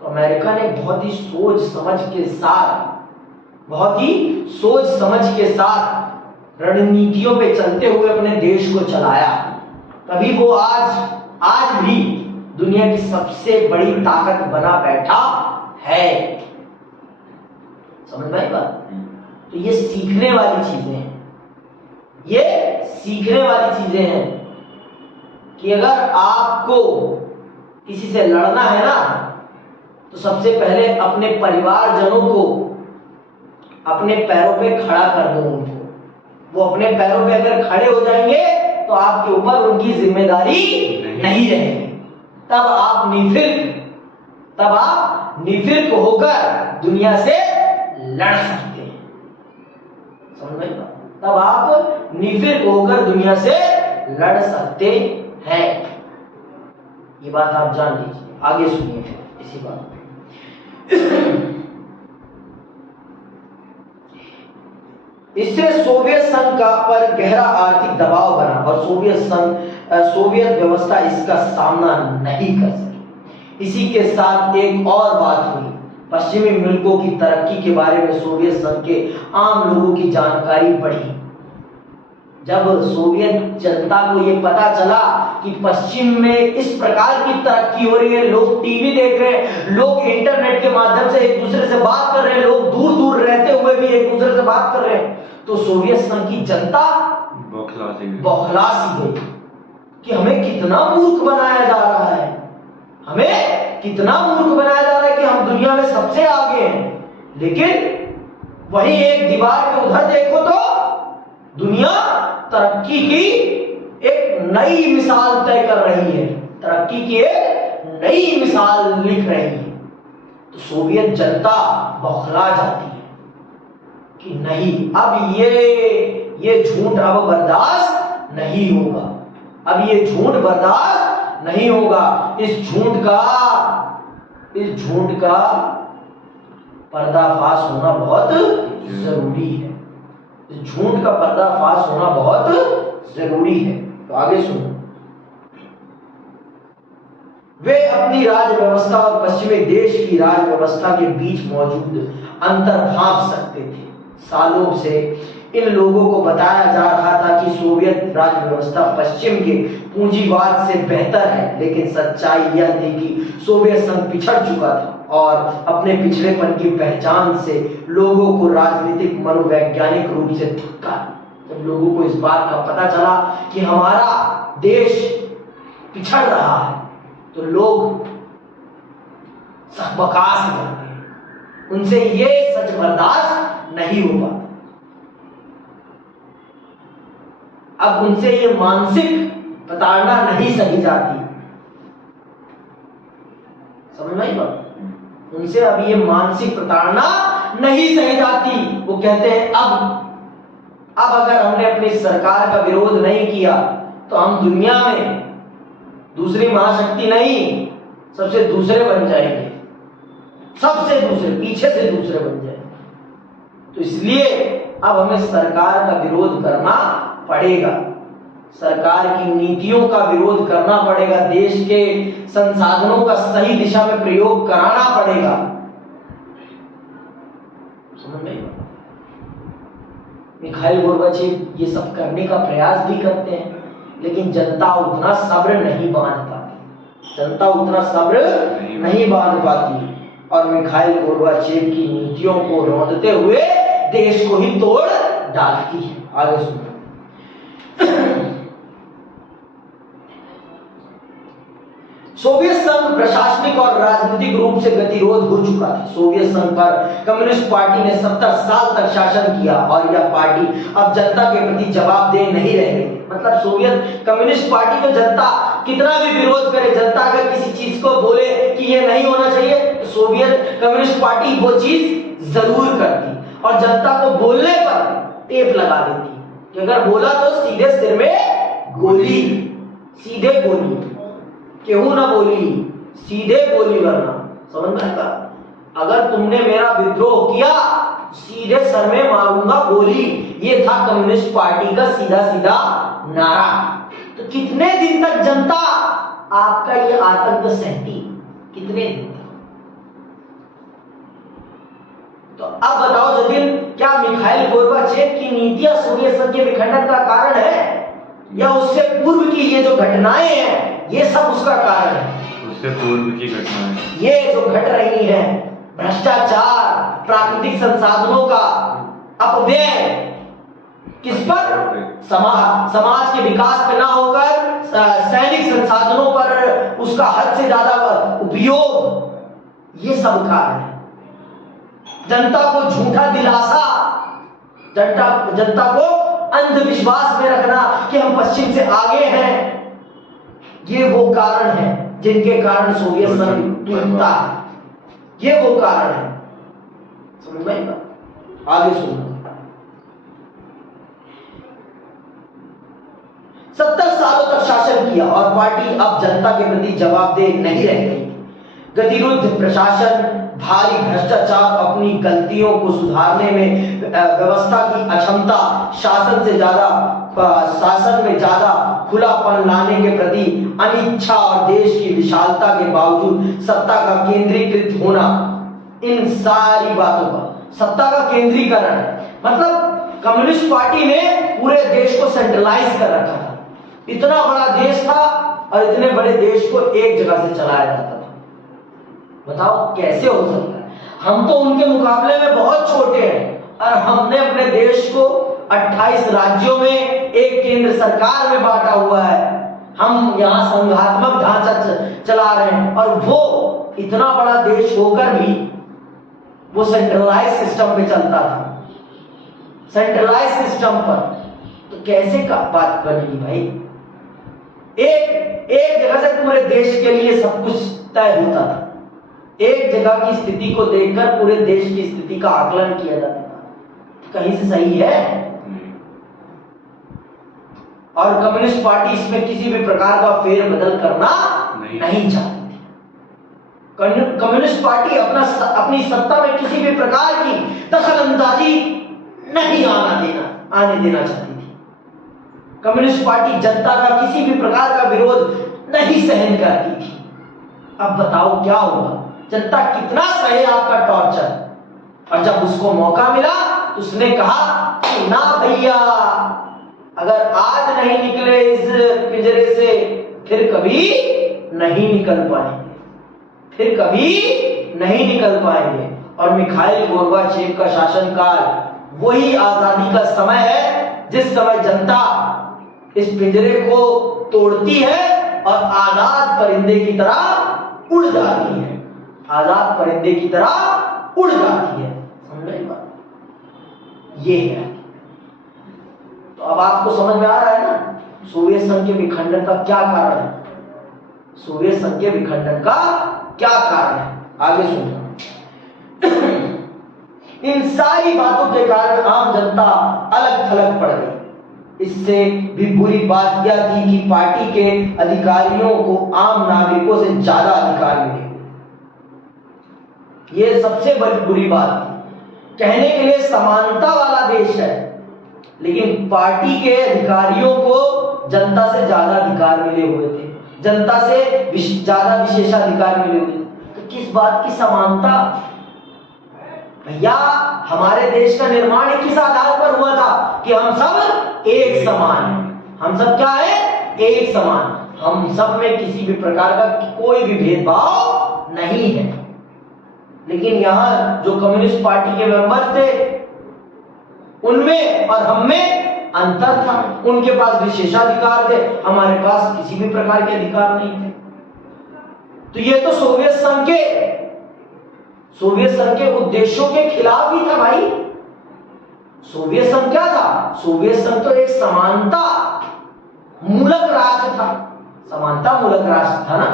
तो अमेरिका अमेरिका ने बहुत ही सोच समझ के साथ रणनीतियों पे चलते हुए अपने देश को चलाया, तभी वो आज भी दुनिया की सबसे बड़ी ताकत बना बैठा है। समझ में आई बात? तो ये सीखने वाली चीजें हैं कि अगर आपको किसी से लड़ना है ना, तो सबसे पहले अपने परिवारजनों को अपने पैरों पे खड़ा कर दो उनको। वो अपने पैरों पे अगर खड़े हो जाएंगे तो आपके ऊपर उनकी जिम्मेदारी नहीं रहेगी। तब आप निर्भीक होकर दुनिया से लड़ सकते हैं। समझ में? तब आप निर्भीक होकर दुनिया से लड़ सकते हैं। ये बात आप जान लीजिए। आगे सुनिए फिर इसी बात पे। इससे सोवियत संघ का पर गहरा आर्थिक दबाव बना और सोवियत व्यवस्था इसका सामना नहीं कर सकी। इसी के साथ एक और बात हुई। पश्चिमी मुल्कों की तरक्की के बारे में सोवियत संघ के आम लोगों की जानकारी बढ़ी। जब सोवियत जनता को ये पता चला कि पश्चिम में इस प्रकार की तरक्की हो रही है, लोग टीवी देख रहे हैं, लोग इंटरनेट के माध्यम से एक दूसरे से बात कर रहे हैं, लोग दूर दूर रहते हुए भी एक दूसरे से बात कर रहे हैं, तो सोवियत संघ की जनता बौखला सी गई कि हमें कितना मूर्ख बनाया जा रहा है, कि हम दुनिया में सबसे आगे हैं। लेकिन वही एक दीवार के उधर देखो तो दुनिया तरक्की की एक नई मिसाल तय कर रही है, तरक्की की एक नई मिसाल लिख रही है। तो सोवियत जनता बौखला जाती है कि नहीं, अब ये झूठ अब बर्दाश्त नहीं होगा, अब ये झूठ बर्दाश्त नहीं होगा। इस झूठ का पर्दाफाश होना बहुत जरूरी है। इस झूठ का पर्दाफाश होना बहुत जरूरी है। तो आगे सुनो। वे अपनी राज व्यवस्था और पश्चिमी देश की राज व्यवस्था के बीच मौजूद अंतर भांप सकते थे। सालों से इन लोगों को बताया जा रहा था कि सोवियत राज व्यवस्था पश्चिम के पूंजीवाद से बेहतर है, लेकिन सच्चाई यह थी कि सोवियत संघ पिछड़ चुका था और अपने पिछड़ेपन की पहचान से लोगों को राजनीतिक मनोवैज्ञानिक रूप से धक्का। जब लोगों को इस बात का पता चला कि हमारा देश पिछड़ रहा है, तो लोग बकास करते हैं, उनसे ये सच बर्दाश्त नहीं हो पाता। अब उनसे ये मानसिक प्रताड़ना नहीं सही जाती। समझ में आई बात? उनसे अब ये मानसिक प्रताड़ना नहीं सही जाती। वो कहते हैं अब अगर हमने अपनी सरकार का विरोध नहीं किया तो हम दुनिया में दूसरी महाशक्ति नहीं, सबसे दूसरे बन जाएंगे, सबसे दूसरे, पीछे से दूसरे बन जाएंगे। तो इसलिए अब हमें सरकार का विरोध करना पड़ेगा, सरकार की नीतियों का विरोध करना पड़ेगा, देश के संसाधनों का सही दिशा में प्रयोग कराना पड़ेगा। समझ में? मिखाइल गोर्बाचेव ये सब करने का प्रयास भी करते हैं, लेकिन जनता उतना सब्र नहीं बांध पाती, और मिखाइल गोर्बाचेव की नीतियों को रौंदते हुए देश को ही तोड़ डालती है। आगे सुनो। सोवियत संघ प्रशासनिक और राजनीतिक रूप से गतिरोध हो चुका था। सोवियत संघ पर कम्युनिस्ट पार्टी ने 70 साल तक शासन किया और यह पार्टी अब जनता के प्रति जवाबदेह नहीं रह गई। मतलब सोवियत कम्युनिस्ट पार्टी को जनता कितना भी विरोध करे, जनता अगर किसी चीज को बोले कि ये नहीं होना चाहिए, तो सोवियत कम्युनिस्ट पार्टी वो चीज जरूर करती और जनता को बोलने पर टेप लगा देती कि अगर बोला तो सीधे सिर में गोली, सीधे गोली, केहू ना बोली, सीधे गोली करना। समझ में आया? अगर तुमने मेरा विद्रोह किया सीधे सर में मारूंगा गोली। ये था कम्युनिस्ट पार्टी का सीधा सीधा नारा। तो कितने दिन तक जनता आपका ये आतंक सहती? कितने दिन तक? तो अब बताओ जतिन, क्या मिखाइल गोर्बाचेव की नीतियां सोवियत संघ के विखंडन का कारण है, या उससे पूर्व की ये जो घटनाएं हैं ये सब उसका कारण है? उससे पूर्व की घटना है। ये जो घट रही है, भ्रष्टाचार, प्राकृतिक संसाधनों का अपव्यय, किस पर? समाज के विकास पे ना होकर सैनिक संसाधनों पर उसका हद से ज्यादा उपयोग, ये सब कारण है। जनता को झूठा दिलासा, जनता को अंधविश्वास में रखना कि हम पश्चिम से आगे हैं, ये वो कारण है जिनके कारण सोवियत संघ टूटता है। ये वो कारण है, समझ में आई बात? आगे सुनो। 70 सालों तक शासन किया और पार्टी अब जनता के प्रति जवाबदेह नहीं रह गई। गतिरुद्ध प्रशासन, भारी भ्रष्टाचार, अपनी गलतियों को सुधारने में व्यवस्था की अक्षमता, शासन में ज्यादा खुलापन लाने के प्रति अनिच्छा और देश की विशालता के बावजूद सत्ता का केंद्रीकृत होना, इन सारी बातों का सत्ता का केंद्रीकरण, मतलब कम्युनिस्ट पार्टी ने पूरे देश को सेंट्रलाइज कर रखा था। इतना बड़ा देश था और इतने बड़े देश को एक जगह से चलाया जाता था। बताओ कैसे हो सकता है? हम तो उनके मुकाबले में बहुत छोटे हैं और हमने अपने देश को 28 राज्यों में एक केंद्र सरकार में बांटा हुआ है। हम यहाँ संघात्मक ढांचा चला रहे हैं और वो इतना बड़ा देश होकर भी वो सेंट्रलाइज सिस्टम पे चलता था, सेंट्रलाइज सिस्टम पर। तो कैसे का बात बनेगी भाई? एक जगह से तुम्हारे देश के लिए सब कुछ तय होता था। एक जगह की स्थिति को देखकर पूरे देश की स्थिति का आकलन किया जाता था। कहीं से सही है? और कम्युनिस्ट पार्टी इसमें किसी भी प्रकार का फेरबदल करना नहीं चाहती थी। कम्युनिस्ट पार्टी अपनी सत्ता में किसी भी प्रकार की दखलंदाजी नहीं आने देना चाहती थी। कम्युनिस्ट पार्टी जनता का किसी भी प्रकार का विरोध नहीं सहन करती थी। अब बताओ क्या होगा? जनता कितना सहे आपका टॉर्चर? और जब उसको मौका मिला तो उसने कहा कि ना भैया, अगर आज नहीं निकले इस पिंजरे से फिर कभी नहीं निकल पाएंगे, फिर कभी नहीं निकल पाएंगे। और मिखाइल गोर्बाचेव का शासनकाल वही आजादी का समय है जिस समय जनता इस पिंजरे को तोड़ती है और आजाद परिंदे की तरह उड़ जाती है, आजाद परिंदे की तरह उड़ जाती है। समझ रही बात? ये है। तो अब आपको समझ में आ रहा है ना सोवियत संघ के विखंडन का क्या कारण है? सोवियत संघ के विखंडन का क्या कारण है? आगे सुनिए। इन सारी बातों के कारण आम जनता अलग थलग पड़ गई। इससे भी बुरी बात यह थी कि पार्टी के अधिकारियों को आम नागरिकों से ज्यादा अधिकार मिले। यह सबसे बड़ी बुरी बात थी। कहने के लिए समानता वाला देश है, लेकिन पार्टी के अधिकारियों को जनता से ज्यादा अधिकार मिले हुए थे, जनता से ज्यादा विशेषाधिकार मिले हुए थे। तो किस बात की समानता भैया? हमारे देश का निर्माण किस आधार पर हुआ था कि हम सब एक समान हैं। हम सब क्या है? एक समान। हम सब में किसी भी प्रकार का कोई भी भेदभाव नहीं है। लेकिन यहाँ जो कम्युनिस्ट पार्टी के मेंबर थे उनमें और हम में अंतर था। उनके पास विशेषाधिकार थे, हमारे पास किसी भी प्रकार के अधिकार नहीं थे। तो ये तो सोवियत संघ के उद्देश्यों के खिलाफ ही था भाई। सोवियत संघ क्या था? सोवियत संघ तो एक समानता मूलक राष्ट्र था, समानता मूलक राष्ट्र था ना,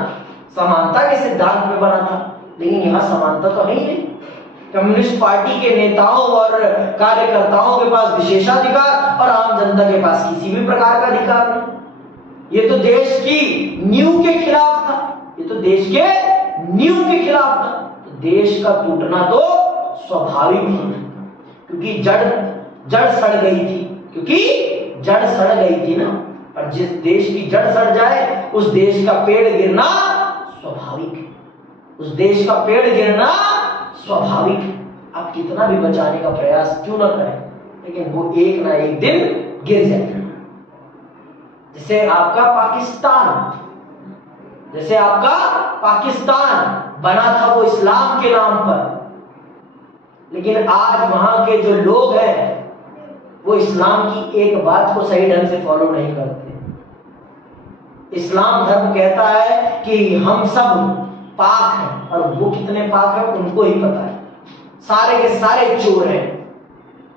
समानता के सिद्धांत पे बना था। लेकिन यहां समानता तो है ही नहीं। कम्युनिस्ट पार्टी के नेताओं और कार्यकर्ताओं के पास विशेषाधिकार और आम जनता के पास किसी भी प्रकार का अधिकार नहीं। ये तो देश की नींव के खिलाफ था, ये तो देश के नींव के खिलाफ था। तो देश का टूटना तो स्वाभाविक ही था, क्योंकि जड़ सड़ गई थी, क्योंकि जड़ सड़ गई थी ना। और जिस देश की जड़ सड़ जाए उस देश का पेड़ गिरना स्वाभाविक है, उस देश का पेड़ गिरना स्वाभाविक है। आप कितना भी बचाने का प्रयास क्यों ना करें, लेकिन वो एक ना एक दिन गिर जाएगा। जैसे आपका पाकिस्तान बना था वो इस्लाम के नाम पर, लेकिन आज वहां के जो लोग हैं वो इस्लाम की एक बात को सही ढंग से फॉलो नहीं करते। इस्लाम धर्म कहता है कि हम सब पाक हैं, और वो कितने पाक हैं उनको ही पता है। सारे के सारे चोर हैं।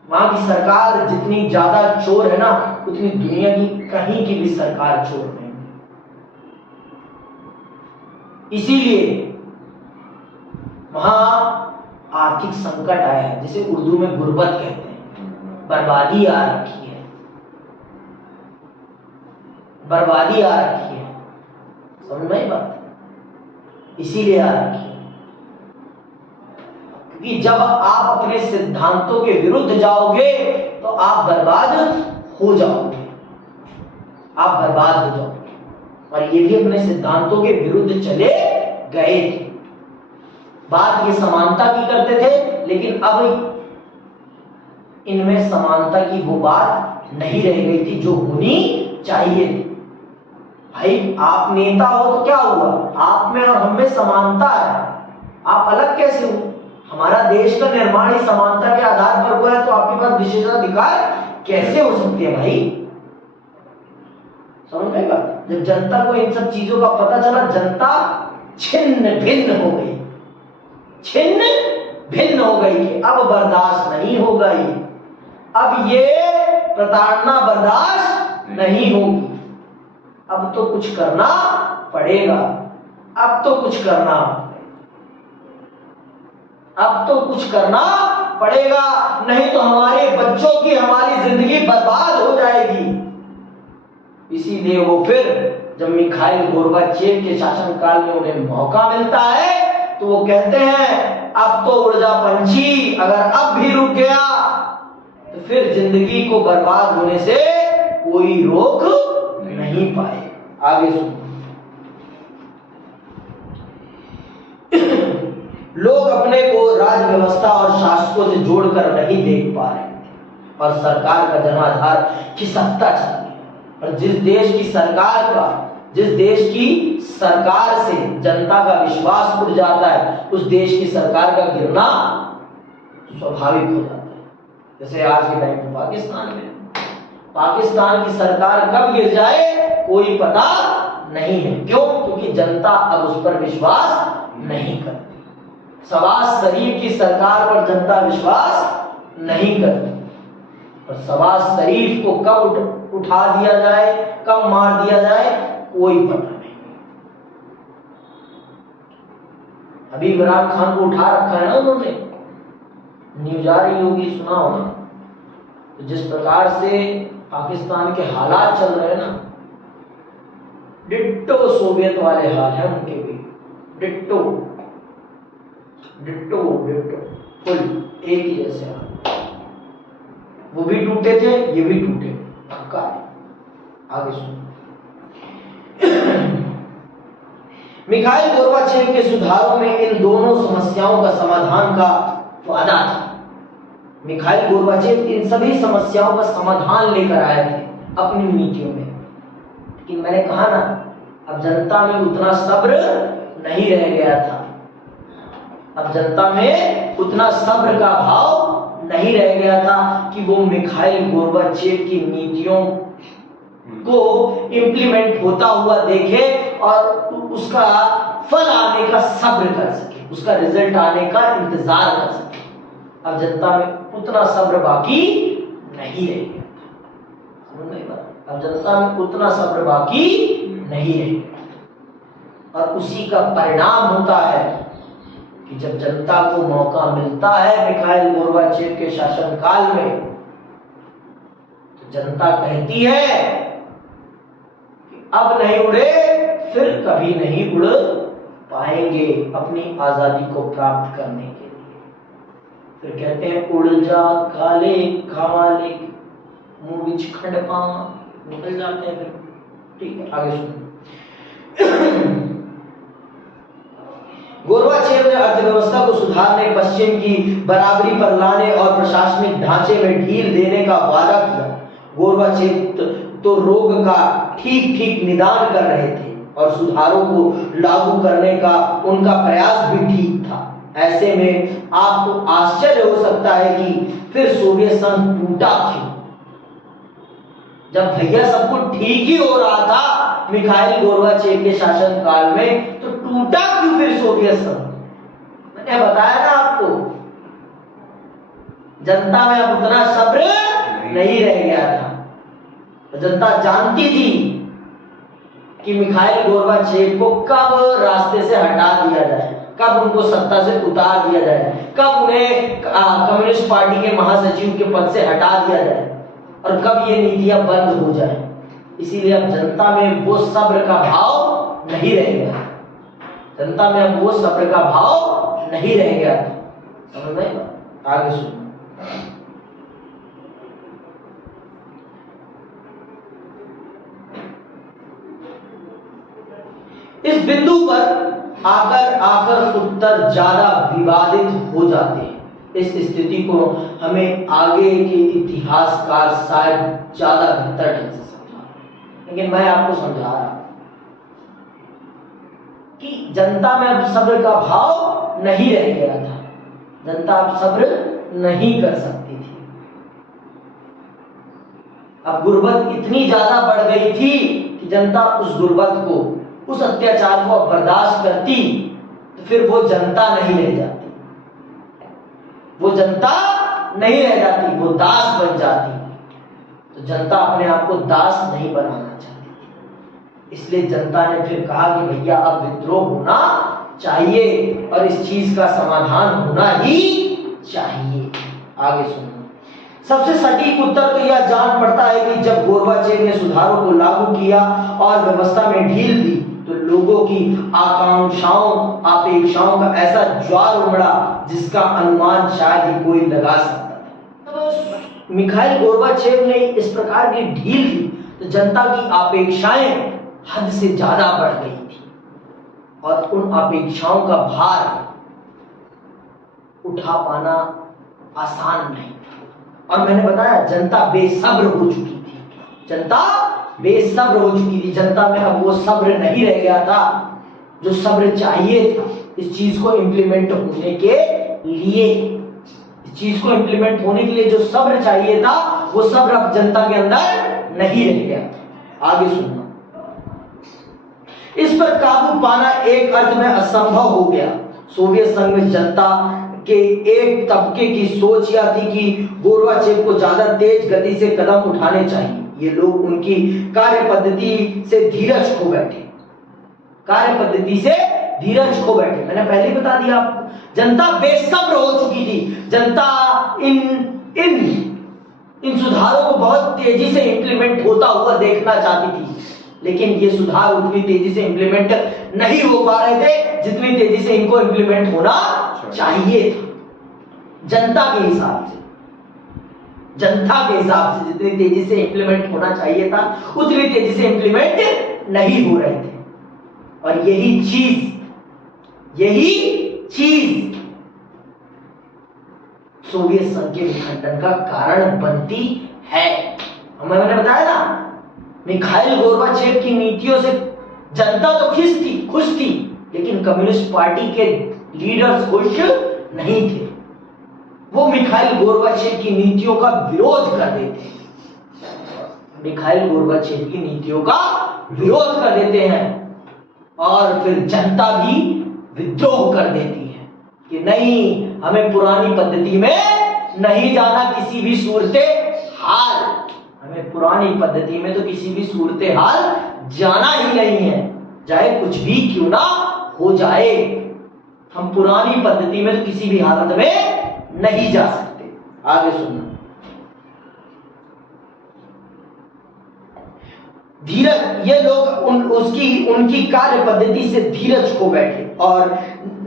वहां की सरकार जितनी ज्यादा चोर है ना, उतनी दुनिया की कहीं की भी सरकार चोर नहीं। इसीलिए वहां आर्थिक संकट आया है, जिसे उर्दू में गुर्बत कहते हैं। बर्बादी आ रखी है, बर्बादी आ रखी है, समझ में आई बात? इसीलिए आ रखी है कि जब आप अपने सिद्धांतों के विरुद्ध जाओगे तो आप बर्बाद हो जाओगे, आप बर्बाद हो जाओगे। और ये भी अपने सिद्धांतों के विरुद्ध चले गए थे। बात ये समानता की करते थे, लेकिन अब इनमें समानता की वो बात नहीं रह गई थी जो होनी चाहिए थी। भाई आप नेता हो तो क्या हुआ, आप में और हम में समानता है, आप अलग कैसे हो? हमारा देश का निर्माण ही समानता के आधार पर हुआ है, तो आपके पास विशेषाधिकार कैसे हो सकते हैं भाई? समझ में बात? जब जनता को इन सब चीजों का पता चला, जनता छिन्न भिन्न हो गई, छिन्न भिन्न हो गई कि अब बर्दाश्त नहीं होगा, ये अब ये प्रताड़ना बर्दाश्त नहीं होगी, अब तो कुछ करना पड़ेगा, अब तो कुछ करना, अब तो कुछ करना पड़ेगा, नहीं तो हमारे बच्चों की, हमारी जिंदगी बर्बाद हो जाएगी। इसीलिए वो फिर जब मिखाइल गोर्बाचेव के शासनकाल में उन्हें मौका मिलता है तो वो कहते हैं अब तो उड़ जा पंछी, अगर अब भी रुक गया तो फिर जिंदगी को बर्बाद होने से कोई रोक नहीं पाए। आगे सुनो। लोग अपने को राज व्यवस्था और शासकों से जोड़कर नहीं देख पा रहे और सरकार का जनाधार खिसकता चल गया। और जिस देश की सरकार से जनता का विश्वास उठ जाता है, उस देश की सरकार का गिरना स्वाभाविक हो जाता है। जैसे आज के टाइम में पाकिस्तान की सरकार कब गिर जाए कोई पता नहीं है। क्यों? क्योंकि जनता अब उस पर विश्वास नहीं करती। शहबाज शरीफ की सरकार पर जनता विश्वास नहीं करती, और शहबाज शरीफ को कब उठा दिया जाए, कब मार दिया जाए, कोई पता नहीं। अभी इमरान खान को उठा रखा है ना उन्होंने, न्यूज आ रही होगी, सुना होगा। तो जिस प्रकार से पाकिस्तान के हालात चल रहे हैं ना, डिट्टो सोवियत वाले हाल है उनके भी, डिट्टो डिट्टो डिट्टो फुल एक ही जैसे हाल। वो भी टूटे थे, ये भी टूटे, पक्का है। आगे सुनो। मिखाइल गोर्बाचेव के सुधारों में इन दोनों समस्याओं का समाधान का वादा था। मिखाइल गोर्बाचेव इन सभी समस्याओं का समाधान लेकर आए थे अपनी नीतियों में। लेकिन मैंने कहा ना, अब जनता में उतना सब्र नहीं रह गया था, अब जनता में उतना सब्र का भाव नहीं रह गया था कि वो मिखाइल गोर्बाचेव की नीतियों को इम्प्लीमेंट होता हुआ देखे और उसका फल आने का सब्र कर सके, उसका रिजल्ट आने का इंतजार कर सके। अब जनता में उतना सब्र बाकी नहीं रह गया था। समझ नहीं बात? अब जनता में उतना सब्र बाकी नहीं रह गया, और उसी का परिणाम होता है कि जब जनता को मौका मिलता है मिखाइल गोर्बाचेव के शासनकाल में, तो जनता कहती है कि अब नहीं उड़े फिर कभी नहीं उड़ पाएंगे अपनी आजादी को प्राप्त करने के लिए। फिर कहते हैं उड़ जा काले कावाले मुंह बिच खंड पावा, निकल जाते हैं फिर। ठीक है, आगे सुनो। गोर्बाचेव ने अर्थव्यवस्था को सुधारने, पश्चिम की बराबरी पर लाने और प्रशासनिक ढांचे में ढील देने का वादा किया। गोर्बाचेव तो रोग का ठीक ठीक निदान कर रहे थे और सुधारों को लागू करने का उनका प्रयास भी ठीक था। ऐसे में आपको आश्चर्य हो सकता है कि फिर सोवियत संघ टूटा क्यों? जब भैया सब कुछ ठीक ही हो रहा था मिखाइल गोर्बाचेव के शासन काल में, तो टूटा क्यों फिर सोवियत संघ? मैंने बताया ना आपको, जनता में अब उतना सब्र नहीं रह गया था। जनता जानती थी कि मिखाइल गोर्बाचेव को कब रास्ते से हटा दिया जाए, कब उनको सत्ता से उतार दिया जाए, कब उन्हें कम्युनिस्ट पार्टी के महासचिव के पद से हटा दिया जाए और कब ये नीतियां बंद हो जाए। इसीलिए अब जनता में वो सब्र का भाव नहीं रह गया, जनता में अब वो सब्र का भाव नहीं रह गया। समझ में? आगे सुनो। इस बिंदु पर आकर उत्तर ज्यादा विवादित हो जाते हैं। इस स्थिति को हमें आगे के इतिहासकार शायद ज्यादा बेहतर ढंग से समझा, लेकिन मैं आपको समझा रहा हूं कि जनता में अब सब्र का भाव नहीं रह गया था, जनता अब सब्र नहीं कर सकती थी। अब गुर्बत इतनी ज्यादा बढ़ गई थी कि जनता उस गुर्बत को, उस अत्याचार को बर्दाश्त करती तो फिर वो जनता नहीं रह जाती, वो जनता नहीं रह जाती, वो दास बन जाती। तो जनता अपने आप को दास नहीं बनाना चाहती थी, इसलिए जनता ने फिर कहा कि भैया अब विद्रोह होना चाहिए और इस चीज का समाधान होना ही चाहिए। आगे सुनो। सबसे सटीक उत्तर तो यह जान पड़ता है कि जब गोर्बाचेव ने सुधारों को लागू किया और व्यवस्था में ढील दी तो लोगों की आकांक्षाओं, अपेक्षाओं का ऐसा ज्वार उमड़ा जिसका अनुमान शायद ही कोई लगा सकता था। तो मिखाइल गोर्बाचेव ने इस प्रकार की ढील दी तो जनता की अपेक्षाएं हद से ज्यादा बढ़ गई थी और उन अपेक्षाओं का भार उठा पाना आसान नहीं था। और मैंने बताया जनता बेसब्र हो चुकी थी, जनता बेसब्र हो चुकी थी, जनता में अब वो सब्र नहीं रह गया था जो सब्र चाहिए था इस चीज को इंप्लीमेंट होने के लिए। इस चीज को इंप्लीमेंट होने के लिए जो सब्र चाहिए था वो सब्र अब जनता के अंदर नहीं रह गया। आगे सुनना। इस पर काबू पाना एक अर्थ में असंभव हो गया। सोवियत संघ में जनता के एक तबके की सोच यह थी कि गोर्बाचेव को ज्यादा तेज गति से कदम उठाने चाहिए। ये लोग उनकी कार्य पद्धति से धीरज खो बैठे, कार्य पद्धति से धीरज खो बैठे। मैंने पहले ही बता दिया आपको, जनता बेसब्र हो चुकी थी, जनता इन सुधारों को बहुत तेजी से इंप्लीमेंट होता हुआ देखना चाहती थी, लेकिन ये सुधार उतनी तेजी से इंप्लीमेंट नहीं हो पा रहे थे जितनी तेजी से इनको इंप्लीमेंट होना चाहिए था। जनता के हिसाब से, जनता के हिसाब से जितनी तेजी से इंप्लीमेंट होना चाहिए था उतनी तेजी से इंप्लीमेंट नहीं हो रहे थे। और यही चीज सोवियत संघ के विखंडन का कारण बनती है। मैंने बताया ना, मिखाइल गोर्बाचेव की नीतियों से जनता तो खुश थी, लेकिन कम्युनिस्ट पार्टी के लीडर्स खुश नहीं थे। वो मिखाइल गोर्बाचेव की नीतियों का विरोध कर देते हैं, मिखाइल गोर्बाचेव की नीतियों का विरोध कर देते हैं और फिर जनता भी विद्रोह कर देती है कि नहीं, हमें पुरानी पद्धति में नहीं जाना किसी भी सूरते हाल, हमें पुरानी पद्धति में तो किसी भी सूरते हाल जाना ही नहीं है, चाहे कुछ भी क्यों ना हो जाए, हम पुरानी पद्धति में तो किसी भी हालत में नहीं जा सकते। आगे सुनना। धीरज, ये लोग उनकी कार्य पद्धति से धीरज खो बैठे और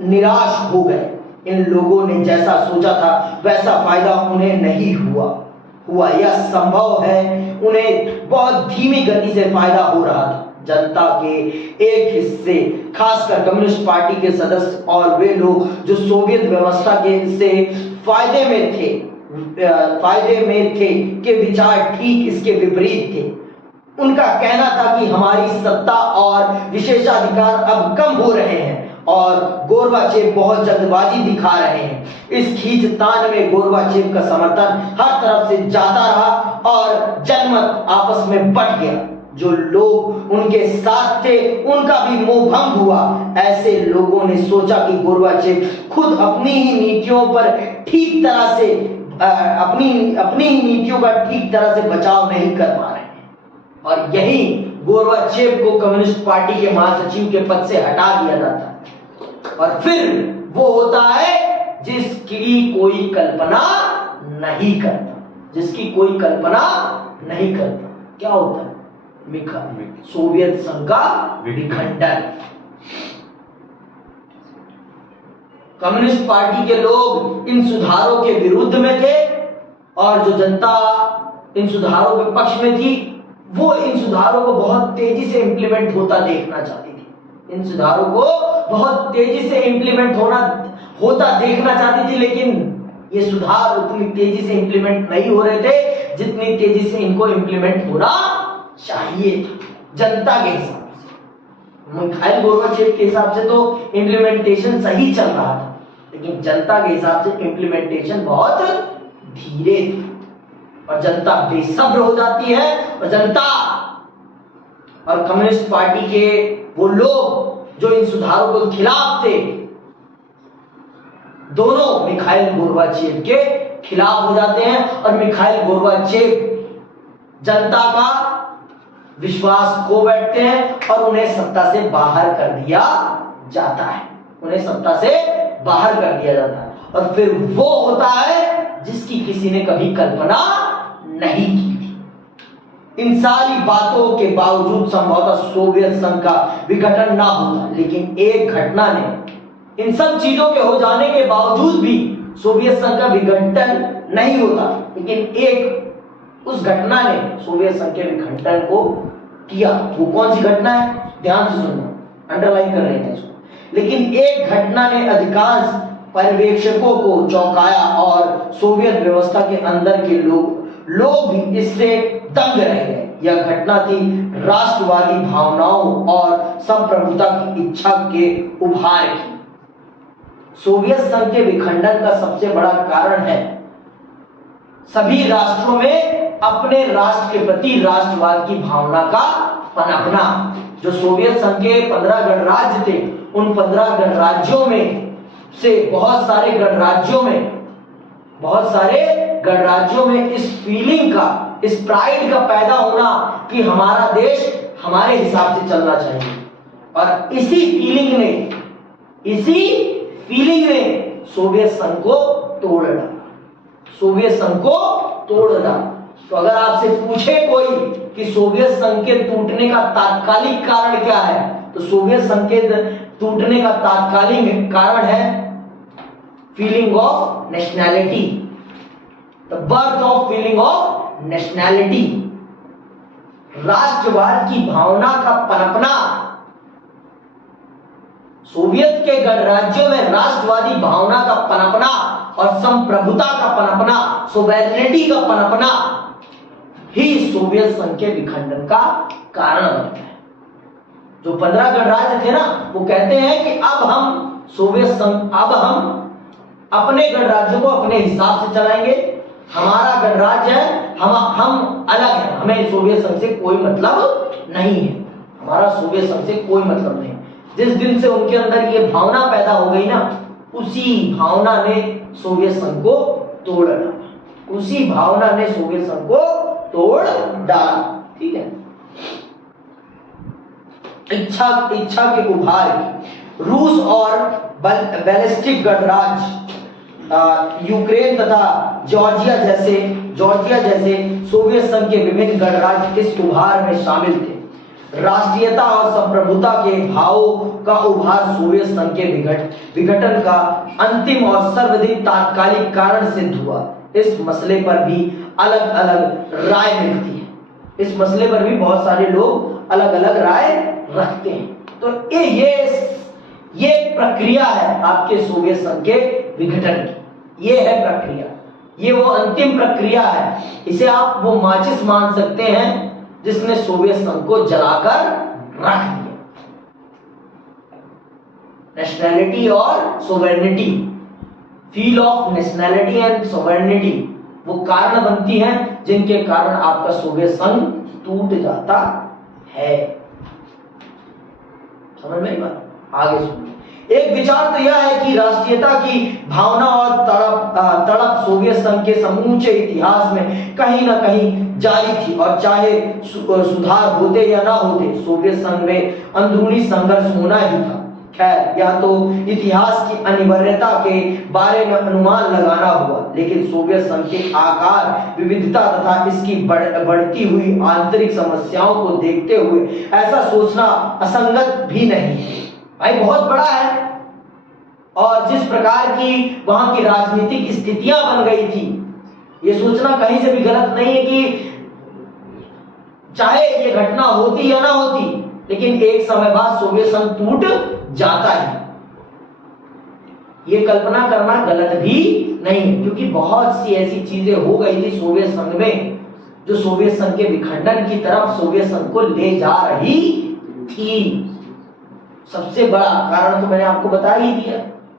निराश हो गए। इन लोगों ने जैसा सोचा था वैसा फायदा उन्हें नहीं हुआ। यह संभव है, उन्हें बहुत धीमी गति से फायदा हो रहा था। जनता के एक हिस्से, खासकर कम्युनिस्ट पार्टी के सदस्य और वे लोग जो सोवियत व्यवस्था के से फायदे में थे के विचार ठीक इसके विपरीत थे। उनका कहना था कि हमारी सत्ता और विशेषाधिकार अब कम हो रहे हैं और गोरबाचेव बहुत जल्दबाजी दिखा रहे हैं। इस खींचतान में गोरबाचेव का समर्थन हर तरफ से जाता रहा और जनमत आपस में बंट गया। जो लोग उनके साथ थे उनका भी मोह भंग हुआ। ऐसे लोगों ने सोचा कि गोरबाचेव खुद अपनी ही नीतियों पर ठीक तरह से अपनी ही नीतियों का ठीक तरह से बचाव नहीं कर पा रहे हैं और यही गोरबाचेव को कम्युनिस्ट पार्टी के महासचिव के पद से हटा दिया जाता है। और फिर वो होता है जिसकी कोई कल्पना नहीं करता, जिसकी कोई कल्पना नहीं करता। क्या होता है? सोवियत संघ का विखंडन। कम्युनिस्ट पार्टी के लोग इन सुधारों के विरुद्ध में थे और जो जनता इन सुधारों के पक्ष में थी वो इन सुधारों को बहुत तेजी से इंप्लीमेंट होता देखना चाहती थी। इन सुधारों को बहुत तेजी से इंप्लीमेंट होता देखना चाहती थी, लेकिन ये सुधार उतनी तेजी से इंप्लीमेंट नहीं हो रहे थे जितनी तेजी से इनको इंप्लीमेंट होना चाहिए जनता के हिसाब से। मिखाइल गोर्बाचेव के हिसाब से तो इंप्लीमेंटेशन सही चल रहा था, लेकिन जनता के हिसाब से इंप्लीमेंटेशन बहुत धीरे थी और जनता बेसब्र हो जाती है। और जनता और कम्युनिस्ट पार्टी के वो लोग जो इन सुधारों के खिलाफ थे, दोनों मिखाइल गोर्बाचेव के खिलाफ हो जाते हैं और मिखाइल गोर्बाचेव जनता का विश्वास खो बैठते हैं और उन्हें सत्ता से बाहर कर दिया जाता है। उन्हें सत्ता से बाहर कर दिया जाता है और फिर वो होता है जिसकी किसी ने कभी कल्पना नहीं की थी। इन सारी बातों के बावजूद संभवतः सोवियत संघ का विघटन ना होता, लेकिन एक घटना ने, इन सब चीजों के हो जाने के बावजूद भी सोवियत संघ का विघटन नहीं होता, लेकिन उस घटना ने सोवियत संघ के विघटन को किया। वो कौन सी घटना है? ध्यान से सुनना, अंडरलाइन कर रहे थे इसको। लेकिन एक घटना ने अधिकांश पर्यवेक्षकों को चौंकाया और सोवियत व्यवस्था के अंदर के लोग भी इससे दंग रह गए। यह घटना थी राष्ट्रवादी भावनाओं और संप्रभुता की इच्छा के उभार की। सोवियत संघ के विखंडन का सबसे बड़ा कारण है सभी राष्ट्रों में अपने राष्ट्र के प्रति राष्ट्रवाद की भावना का पनपना। जो सोवियत संघ के 15 गणराज्य थे, उन 15 गणराज्यों में से बहुत सारे गणराज्यों में इस फीलिंग का, इस प्राइड का पैदा होना कि हमारा देश हमारे हिसाब से चलना चाहिए। और इसी फीलिंग ने सोवियत संघ को तोड़ डाला। तो अगर आपसे पूछे कोई कि सोवियत संघ के टूटने का तात्कालिक कारण क्या है, तो सोवियत संघ के टूटने का तात्कालिक कारण है feeling of nationality, the birth of feeling of nationality, राष्ट्रवाद की भावना का पनपना। सोवियत के गणराज्यों में राष्ट्रवादी भावना का पनपना और संप्रभुता का पनपना, सोवेरेनिटी का पनपना ही सोवियत संघ के विखंडन का कारण बनता है। जो 15 गणराज्य थे ना, वो कहते हैं कि अब हम अपने गणराज्यों को अपने हिसाब से चलाएंगे। हमारा गणराज्य है, हम अलग हैं, हमें सोवियत संघ से कोई मतलब नहीं है, हमारा सोवियत संघ से कोई मतलब नहीं। जिस दिन से उनके अंदर ये भावना पैदा हो गई ना, उसी भावना ने सोवियत संघ को तोड़ डाला, उसी भावना ने सोवियत संघ को तोड़ डाला। ठीक है। इच्छा के उभार की रूस और बैलिस्टिक गणराज्य यूक्रेन तथा जॉर्जिया जैसे सोवियत संघ के विभिन्न गणराज्य इस उभार में शामिल थे। राष्ट्रीयता और संप्रभुता के भावों का उभार सोवियत संघ के विघटन का अंतिम और सर्वाधिक तात्कालिक कारण सिद्ध हुआ। इस मसले पर भी अलग अलग राय मिलती है। इस मसले पर भी बहुत सारे लोग अलग अलग राय रखते हैं। तो ये एक प्रक्रिया है आपके सोवियत संघ के विघटन की। ये है प्रक्रिया, ये वो अंतिम प्रक्रिया है। इसे आप वो माचिस मान सकते हैं जिसने सोवियत संघ को जलाकर रख दिया। नेशनैलिटी और सोवेरेनिटी, फील ऑफ नेशनैलिटी एंड सोवेरेनिटी वो कारण बनती हैं जिनके कारण आपका सोवियत संघ टूट जाता है। समझ में आई बात? आगे सुनिए। एक विचार तो यह है कि राष्ट्रीयता की भावना और तड़प सोवियत संघ के समूचे इतिहास में कहीं ना कहीं जारी थी, और चाहे सुधार होते या ना होते, सोवियत संघ में अंदरूनी संघर्ष होना ही था। खैर, यह तो इतिहास की अनिवार्यता के बारे में अनुमान लगाना हुआ, लेकिन सोवियत संघ के आकार, विविधता तथा इसकी बढ़ती हुई आंतरिक समस्याओं को देखते हुए ऐसा सोचना असंगत भी नहीं। भाई बहुत बड़ा है, और जिस प्रकार की वहां की राजनीतिक स्थितियां बन गई थी, ये सोचना कहीं से भी गलत नहीं है कि चाहे ये घटना होती या ना होती, लेकिन एक समय बाद सोवियत संघ टूट जाता है। ये कल्पना करना गलत भी नहीं, क्योंकि बहुत सी ऐसी चीजें हो गई थी सोवियत संघ में जो सोवियत संघ के विखंडन की तरफ सोवियत संघ को ले जा रही थी। सबसे बड़ा कारण तो मैंने आपको बता ही दिया,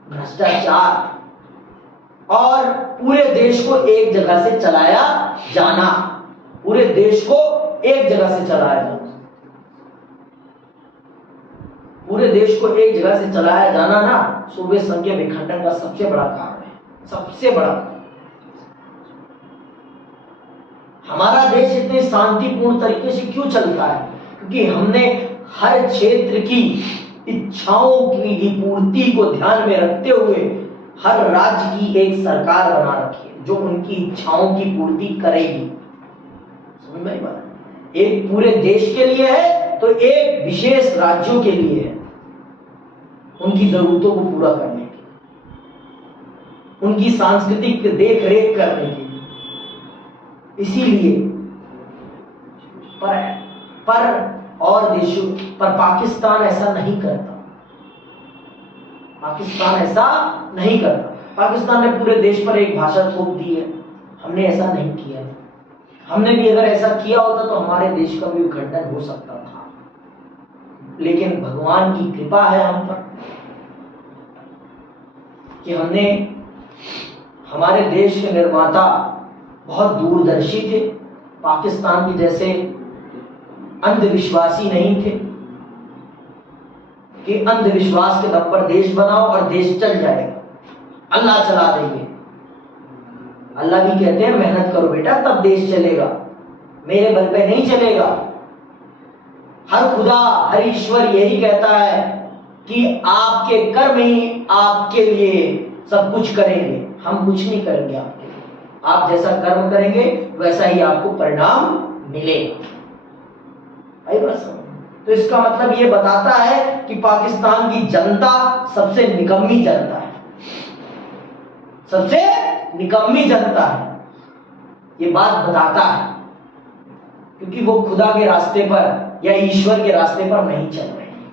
भ्रष्टाचार और पूरे देश को एक जगह से चलाया जाना। पूरे देश को एक जगह से चलाया जाना, पूरे देश को एक जगह से चलाया जाना ना सोवियत संघ के विखंडन का सबसे बड़ा कारण है। सबसे बड़ा, हमारा देश इतने शांतिपूर्ण तरीके से क्यों चलता है? क्योंकि हमने हर क्षेत्र की इच्छाओं की पूर्ति को ध्यान में रखते हुए हर राज्य की एक सरकार बना रखी है जो उनकी इच्छाओं की पूर्ति करेगी। समझ में आई बात? एक पूरे देश के लिए है तो एक विशेष राज्यों के लिए है, उनकी जरूरतों को पूरा करने के, उनकी सांस्कृतिक देख रेख करने के लिए। इसीलिए पर और देशों पर पाकिस्तान ऐसा नहीं करता। पाकिस्तान ऐसा नहीं करता। पाकिस्तान ने पूरे देश पर एक भाषा थोप दी है, हमने ऐसा नहीं किया। हमने भी अगर ऐसा किया होता तो हमारे देश का भी विखंडन हो सकता था, लेकिन भगवान की कृपा है हम पर कि हमने, हमारे देश के निर्माता बहुत दूरदर्शी थे, पाकिस्तान के जैसे अंधविश्वासी नहीं थे कि अंधविश्वास के दम पर देश बनाओ और देश चल जाएगा, अल्लाह चला देंगे। अल्लाह भी कहते हैं मेहनत करो बेटा तब देश चलेगा, मेरे बल पे नहीं चलेगा। हर खुदा, हर ईश्वर यही कहता है कि आपके कर्म ही आपके लिए सब कुछ करेंगे, हम कुछ नहीं करेंगे आपके लिए। आप जैसा कर्म करेंगे वैसा ही आपको परिणाम मिलेगा। आई बात समझ? तो इसका मतलब ये बताता है कि पाकिस्तान की जनता सबसे निकम्मी जनता है, सबसे निकम्मी जनता है। ये बात बताता है क्योंकि वो खुदा के रास्ते पर या ईश्वर के रास्ते पर नहीं चल रहे हैं।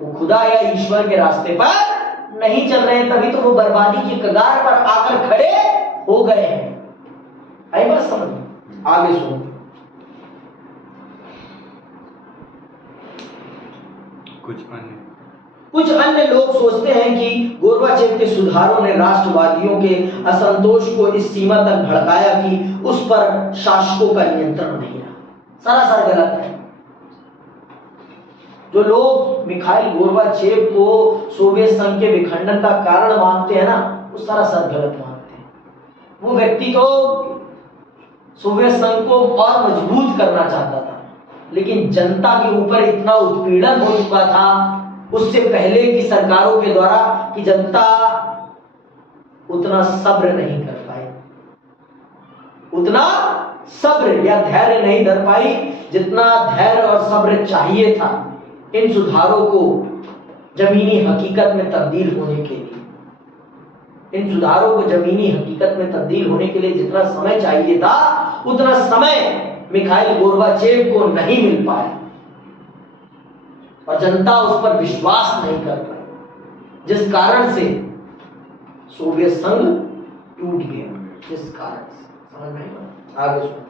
वो खुदा या ईश्वर के रास्ते पर नहीं चल रहे हैं, तभी तो वो बर्बादी की कगार पर आकर खड़े हो गए हैं। आई बात समझ? आगे सुनो। कुछ अन्य लोग सोचते हैं कि गोर्बाचेव के सुधारों ने राष्ट्रवादियों के असंतोष को इस सीमा तक भड़काया कि उस पर शासकों का नियंत्रण नहीं रहा। सरासर गलत है। जो लोग मिखाइल गोर्बाचेव को सोवियत संघ के विखंडन का कारण मानते हैं ना, वो सरासर गलत मानते हैं। वो व्यक्ति तो सोवियत संघ को और मजबूत करना चाहता था, लेकिन जनता के ऊपर इतना उत्पीड़न हो चुका था उससे पहले की सरकारों के द्वारा कि जनता उतना सब्र नहीं कर पाई, उतना सब्र या धैर्य नहीं धर पाई जितना धैर्य और सब्र चाहिए था इन सुधारों को जमीनी हकीकत में तब्दील होने के लिए। इन सुधारों को जमीनी हकीकत में तब्दील होने के लिए जितना समय चाहिए था उतना समय मिखाइल गोर्बाचेव को नहीं मिल पाया। और जनता उस पर विश्वास नहीं कर पाई, जिस कारण से सोवियत संघ टूट गया। जिस कारण से, समझ में आया? आगे सुनो।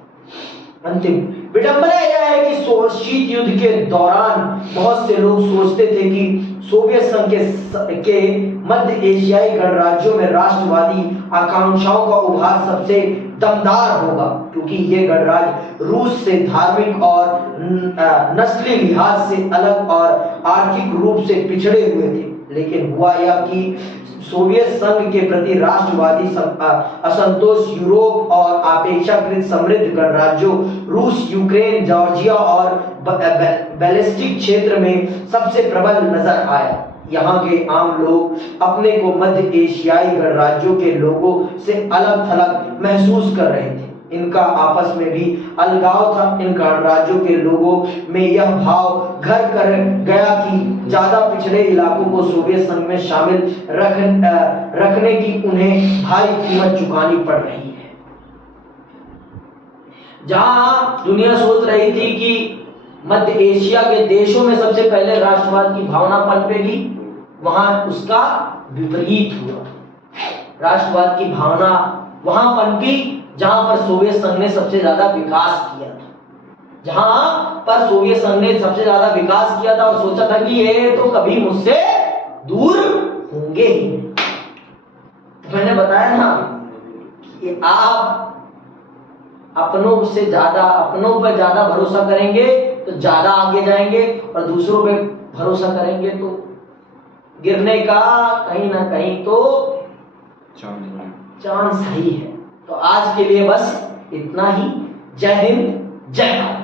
अंतिम विडंबना यह है कि शीत युद्ध के दौरान बहुत से लोग सोचते थे कि सोवियत संघ के मध्य एशियाई गणराज्यों में राष्ट्रवादी आकांक्षाओं का उभार सबसे दमदार होगा, क्योंकि ये गणराज्य रूस से धार्मिक और नस्ली लिहाज से अलग और आर्थिक रूप से पिछड़े हुए थे। लेकिन हुआ यह कि सोवियत संघ के प्रति राष्ट्रवादी असंतोष यूरोप और अपेक्षाकृत समृद्ध गणराज्यों रूस, यूक्रेन, जॉर्जिया और बैलिस्टिक क्षेत्र में सबसे प्रबल नजर आया। यहाँ के आम लोग अपने को मध्य एशियाई गणराज्यों के लोगों से अलग थलग महसूस कर रहे थे। इनका आपस में भी अलगाव था। इन गणराज्यों के लोगों में यह भाव घर कर गया कि ज्यादा पिछड़े इलाकों को सोवियत संघ में शामिल रखने की उन्हें भारी कीमत चुकानी पड़ रही है। जहां दुनिया सोच रही थी कि मध्य एशिया के देशों में सबसे पहले राष्ट्रवाद की भावना पनपेगी, वहां उसका विपरीत हुआ। राष्ट्रवाद की भावना वहां पनपी जहां पर सोवियत संघ ने सबसे ज्यादा विकास किया था। जहां पर सोवियत संघ ने सबसे ज्यादा विकास किया था और सोचा था कि ये तो कभी मुझसे दूर होंगे ही। मैंने बताया ना कि आप अपनों पर ज्यादा भरोसा करेंगे तो ज्यादा आगे जाएंगे, और दूसरों पे भरोसा करेंगे तो गिरने का कहीं ना कहीं तो चांस ही है। तो आज के लिए बस इतना ही। जय हिंद, जय भारत।